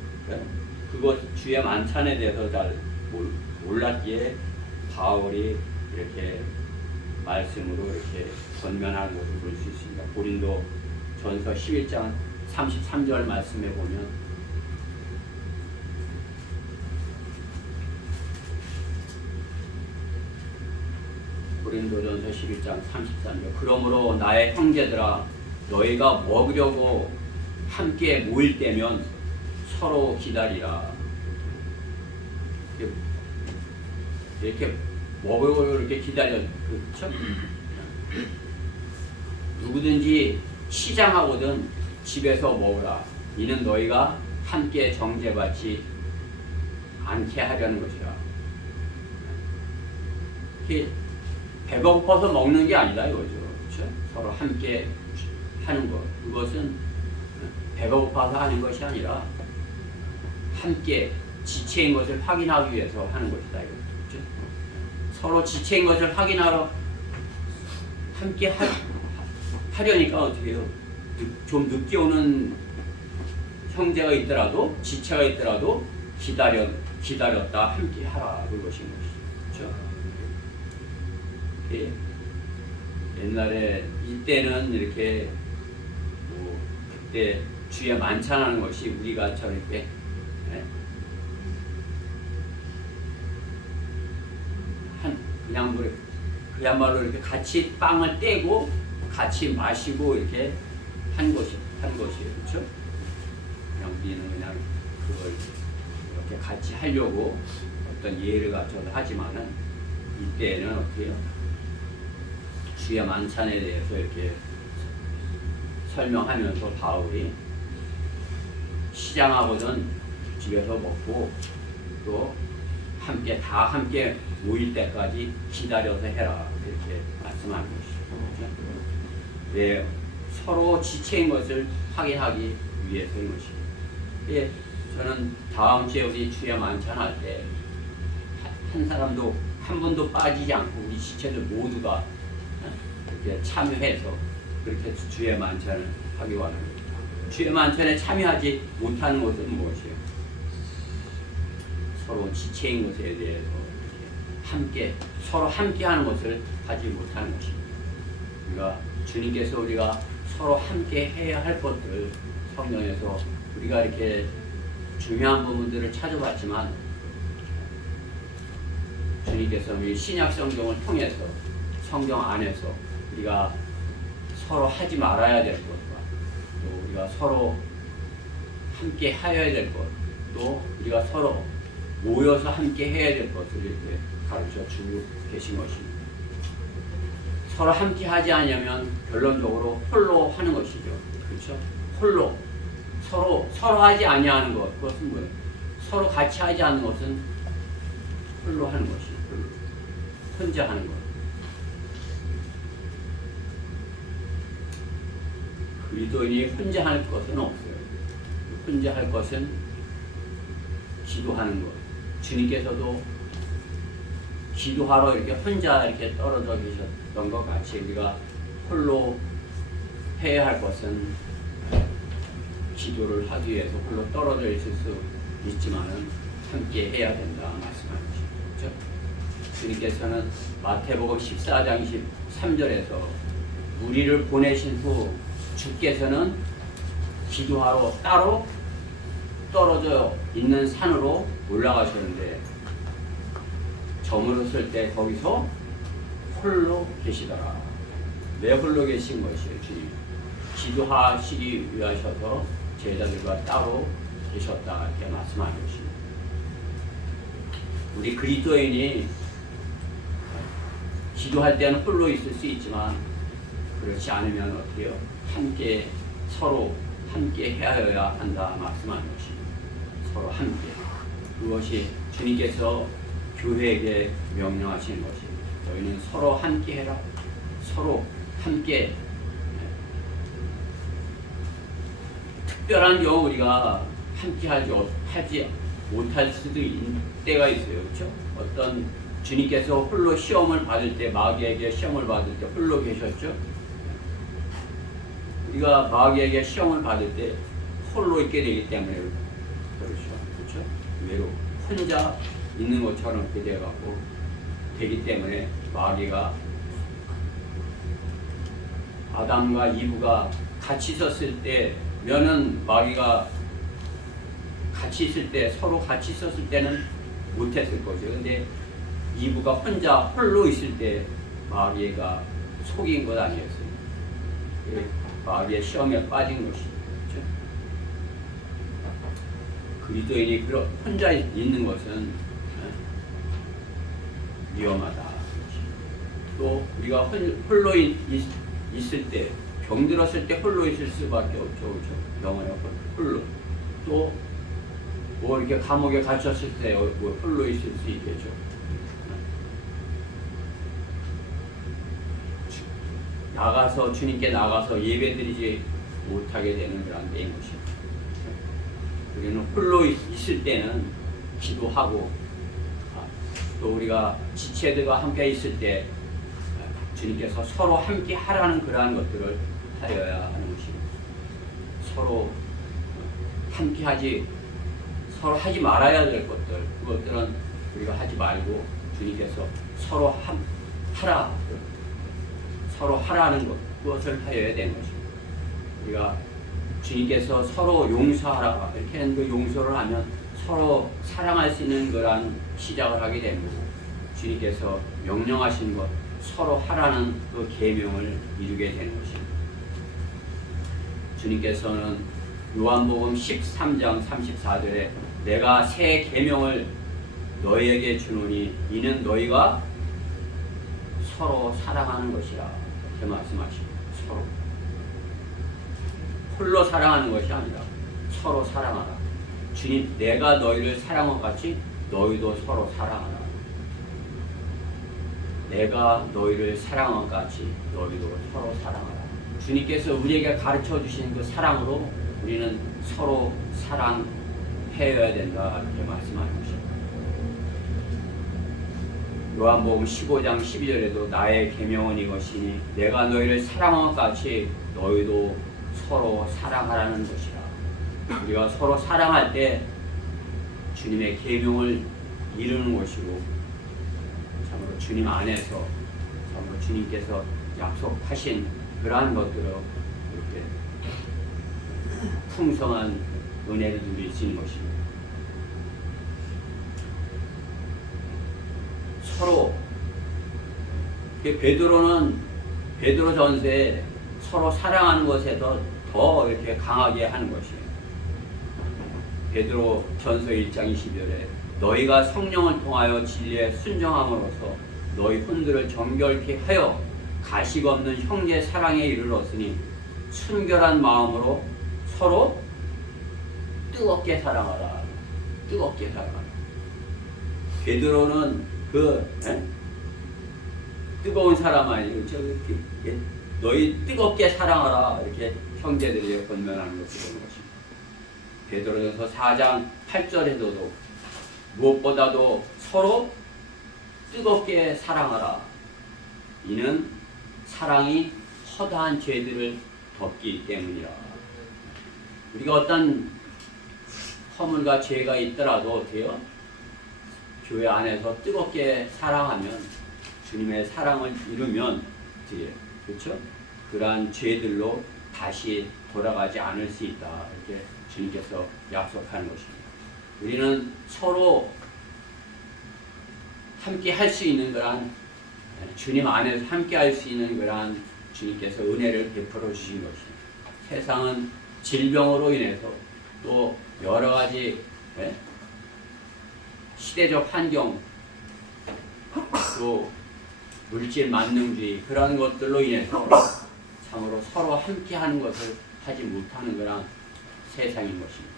그것 주의 만찬에 대해서 잘 몰랐기에 바울이 이렇게 말씀으로 이렇게 권면하는 것을 볼 수 있습니다. 고린도 전서 11장 33절 말씀에 보면 고린도전서 11장 33절 그러므로 나의 형제들아 너희가 먹으려고 함께 모일 때면 서로 기다리라. 이렇게 먹으려고 이렇게 기다려. 그렇죠? 누구든지 시장하거든 집에서 먹으라. 이는 너희가 함께 정죄받지 않게 하려는 것이라. 이게 배가 고파서 먹는 게 아니다 이거죠. 그렇죠? 서로 함께 하는 것. 그것은 배가 고파서 하는 것이 아니라 함께 지체인 것을 확인하기 위해서 하는 것이다. 그렇죠? 서로 지체인 것을 확인하러 함께 하려니까 어떻게 해요? 좀 늦게 오는 형제가 있더라도 지체가 있더라도 기다렸다 함께 하라 그것인 것이죠. 그렇죠? 예. 옛날에 이때는 이렇게 뭐 그때 주에 만찬하는 것이 우리가 저렇게 예? 그야말로 이렇게 같이 빵을 떼고 같이 마시고 이렇게 한 것이에요. 그렇죠? 그냥 우리는 그냥 그걸 이렇게 같이 하려고 어떤 예를 갖춰서 하지만은 이때는 어떻게 해요? 주의 만찬에 대해서 이렇게 설명하면서 바울이 시장하고는 집에서 먹고 또 다 함께 모일 때까지 기다려서 해라 이렇게 말씀하는 것이죠. 네, 서로 지체인 것을 확인하기 위해서인 것입니다. 예, 저는 다음 주에 우리 주의 만찬할 때 한 사람도 한 분도 빠지지 않고 우리 지체들 모두가 이렇게 참여해서 그렇게 주의 만찬을 하기 원합니다. 주의 만찬에 참여하지 못하는 것은 무엇이에요? 서로 지체인 것에 대해서 서로 함께하는 것을 하지 못하는 것입니다. 그러니까 주님께서 우리가 서로 함께 해야 할 것들 성경에서 우리가 이렇게 중요한 부분들을 찾아봤지만 주님께서 우리 신약 성경을 통해서 성경 안에서 우리가 서로 하지 말아야 될 것과 또 우리가 서로 함께 하여야 될 것, 또 우리가 서로 모여서 함께 해야 될 것을 이렇게 가르쳐 주고 계신 것입니다. 서로 함께 하지 않으면 결론적으로 홀로 하는 것이죠. 그렇죠? 홀로 서로 하지 아니하는 것, 그것은 뭐예요? 서로 같이 하지 않는 것은 홀로 하는 것이죠. 혼자 하는 것. 그리스도인이 혼자 할 것은 없어요. 혼자 할 것은 기도하는 것. 주님께서도 기도하러 이렇게 혼자 이렇게 떨어져 계셨던 것 같이 우리가 홀로 해야 할 것은 기도를 하기 위해서 홀로 떨어져 있을 수 있지만은 함께 해야 된다 말씀하는 것이죠. 주님께서는 마태복음 14장 13절에서 우리를 보내신 후 주께서는 기도하러 따로 떨어져 있는 산으로 올라가셨는데 저물었을 때 거기서 홀로 계시더라. 왜 홀로 계신 것이에요? 주님 기도하시기 위하셔서 제자들과 따로 계셨다 이렇게 말씀하는 것입니다. 우리 그리스도인이 기도할 때는 홀로 있을 수 있지만 그렇지 않으면 어떻게 해요? 함께 서로 함께 해야 한다 말씀하는 것입니다. 서로 함께. 그것이 주님께서 교회에게 명령하시는 것입니다. 저희는 서로 함께 해라. 서로 함께. 특별한 경우 우리가 함께 하지 못할 수도 있는 때가 있어요. 그렇죠? 어떤 주님께서 홀로 시험을 받을 때 마귀에게 시험을 받을 때 홀로 계셨죠? 우리가 마귀에게 시험을 받을 때 홀로 있게 되기 때문에 그렇죠? 외로 혼자 있는 것처럼 그렇게 돼갖고 되기 때문에 마귀가 아담과 이브가 같이 있었을 때면은 마귀가 같이 있을 때 서로 같이 있었을 때는 못했을 거죠. 근데 이브가 혼자 홀로 있을 때 마귀가 속인 것 아니었어요. 마귀의 시험에 빠진 것이죠. 그렇죠? 그리스도인이 혼자 있는 것은 위험하다. 또 우리가 홀로 있을 때 병들었을 때 홀로 있을 수밖에 없죠. 그렇죠? 영어로 홀로. 또 뭐 이렇게 감옥에 갇혔을 때 뭐 홀로 있을 수 있겠죠. 나가서 주님께 나가서 예배드리지 못하게 되는 그런 때인 것입니다. 우리는 홀로 있을 때는 기도하고 또 우리가 지체들과 함께 있을 때 주님께서 서로 함께 하라는 그러한 것들을 하여야 하는 것입니다. 서로 함께 서로 하지 말아야 될 것들, 그것들은 우리가 하지 말고 주님께서 서로 하라는 것, 그것을 하여야 되는 것입니다. 우리가 주님께서 서로 용서하라 이렇게 하는 그 용서를 하면 서로 사랑할 수 있는 그런 시작을 하게 되는 거고, 주님께서 명령하신 것 서로 하라는 그 계명을 이루게 되는 것입니다. 주님께서는 요한복음 13장 34절에 내가 새 계명을 너희에게 주노니 이는 너희가 서로 사랑하는 것이라 이렇게 말씀하십니다. 서로 홀로 사랑하는 것이 아니라 서로 사랑하라. 주님, 내가 너희를 사랑한 것 같이 너희도 서로 사랑하라. 내가 너희를 사랑한 것 같이 너희도 서로 사랑하라. 주님께서 우리에게 가르쳐 주신 그 사랑으로 우리는 서로 사랑해야 된다 이렇게 말씀하는 것입니다. 요한복음 15장 12절에도 나의 계명은 이것이니 내가 너희를 사랑한 것 같이 너희도 서로 사랑하라는 것이라. 우리가 서로 사랑할 때 주님의 계명을 이루는 것이고, 참으로 주님 안에서 참으로 주님께서 약속하신 그러한 것들로 이렇게 풍성한 은혜를 누릴 수 있는 것입니다. 서로 베드로 전서에 서로 사랑하는 것에서 더 이렇게 강하게 하는 것이에요. 베드로 전서 1장 20절에 너희가 성령을 통하여 진리에 순종함으로써 너희 혼들을 정결케 하여 가식 없는 형제 사랑에 이르렀으니 순결한 마음으로 서로 뜨겁게 사랑하라. 뜨겁게 사랑하라. 베드로는 뜨거운 사람 아니고 너희 뜨겁게 사랑하라 이렇게 형제들에게 권면하는 것이 되는 것입니다. 베드로전서 4장 8절에서도 무엇보다도 서로 뜨겁게 사랑하라. 이는 사랑이 허다한 죄들을 덮기 때문이라. 우리가 어떤 허물과 죄가 있더라도 어때요? 교회 안에서 뜨겁게 사랑하면 주님의 사랑을 이루면 그렇죠? 그러한 죄들로 다시 돌아가지 않을 수 있다. 이렇게 주님께서 약속하는 것입니다. 우리는 서로 함께 할 수 있는 그러한 주님 안에서 함께 할 수 있는 그러한 주님께서 은혜를 베풀어 주신 것입니다. 세상은 질병으로 인해서 또 여러 가지 시대적 환경 또 물질 만능주의 그런 것들로 인해서 참으로 서로 함께하는 것을 하지 못하는 그런 세상인 것입니다.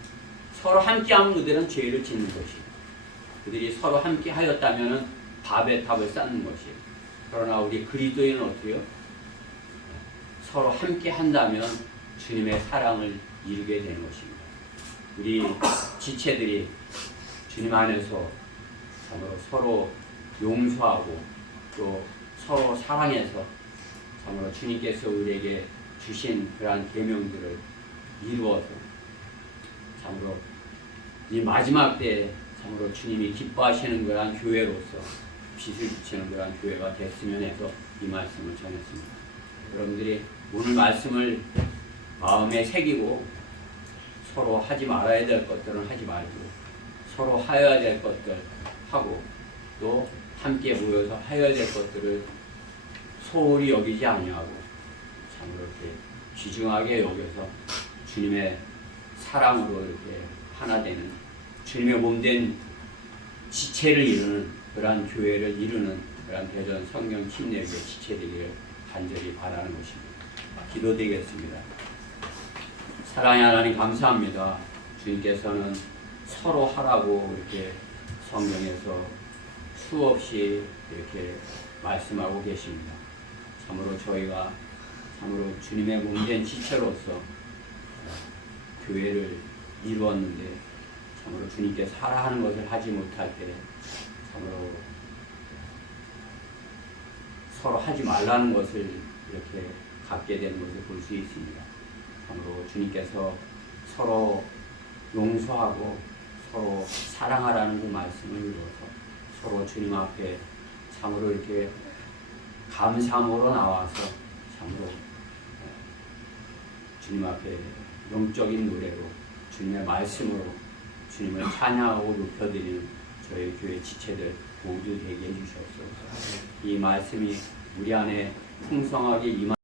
서로 함께하면 그들은 죄를 짓는 것입니다. 그들이 서로 함께하였다면 밥에 탑을 쌓는 것이에요. 그러나 우리 그리스도인은 어떻게요? 서로 함께한다면 주님의 사랑을 이루게 되는 것입니다. 우리 지체들이 주님 안에서 참으로 서로 용서하고 또 서로 사랑해서 참으로 주님께서 우리에게 주신 그러한 계명들을 이루어서 참으로 이 마지막 때에 참으로 주님이 기뻐하시는 그러한 교회로서 빛을 비치는 그러한 교회가 됐으면 해서 이 말씀을 전했습니다. 여러분들이 오늘 말씀을 마음에 새기고 서로 하지 말아야 될 것들은 하지 말고 서로 하여야 될 것들 하고 또 함께 모여서 하여야 될 것들을 소홀히 여기지 아니하고 참으로 이렇게 귀중하게 여겨서 주님의 사랑으로 이렇게 하나 되는 주님의 몸된 지체를 이루는 그러한 교회를 이루는 그러한 대전 성령 침례교회 지체되기를 간절히 바라는 것입니다. 기도드리겠습니다. 사랑의 하나님 감사합니다. 주님께서는 서로 하라고 이렇게 성경에서 수없이 이렇게 말씀하고 계십니다. 참으로 저희가 참으로 주님의 몸된 지체로서 교회를 이루었는데 참으로 주님께서 하라 하는 것을 하지 못할 때 참으로 서로 하지 말라는 것을 이렇게 갖게 되는 것을 볼 수 있습니다. 참으로 주님께서 서로 용서하고 서로 사랑하라는 그 말씀을 이루어서 서로 주님 앞에 참으로 이렇게 감사함으로 나와서 참으로 주님 앞에 영적인 노래로 주님의 말씀으로 주님을 찬양하고 높여드리는 저희 교회 지체들 모두 되게 해주셨소서. 이 말씀이 우리 안에 풍성하게 임하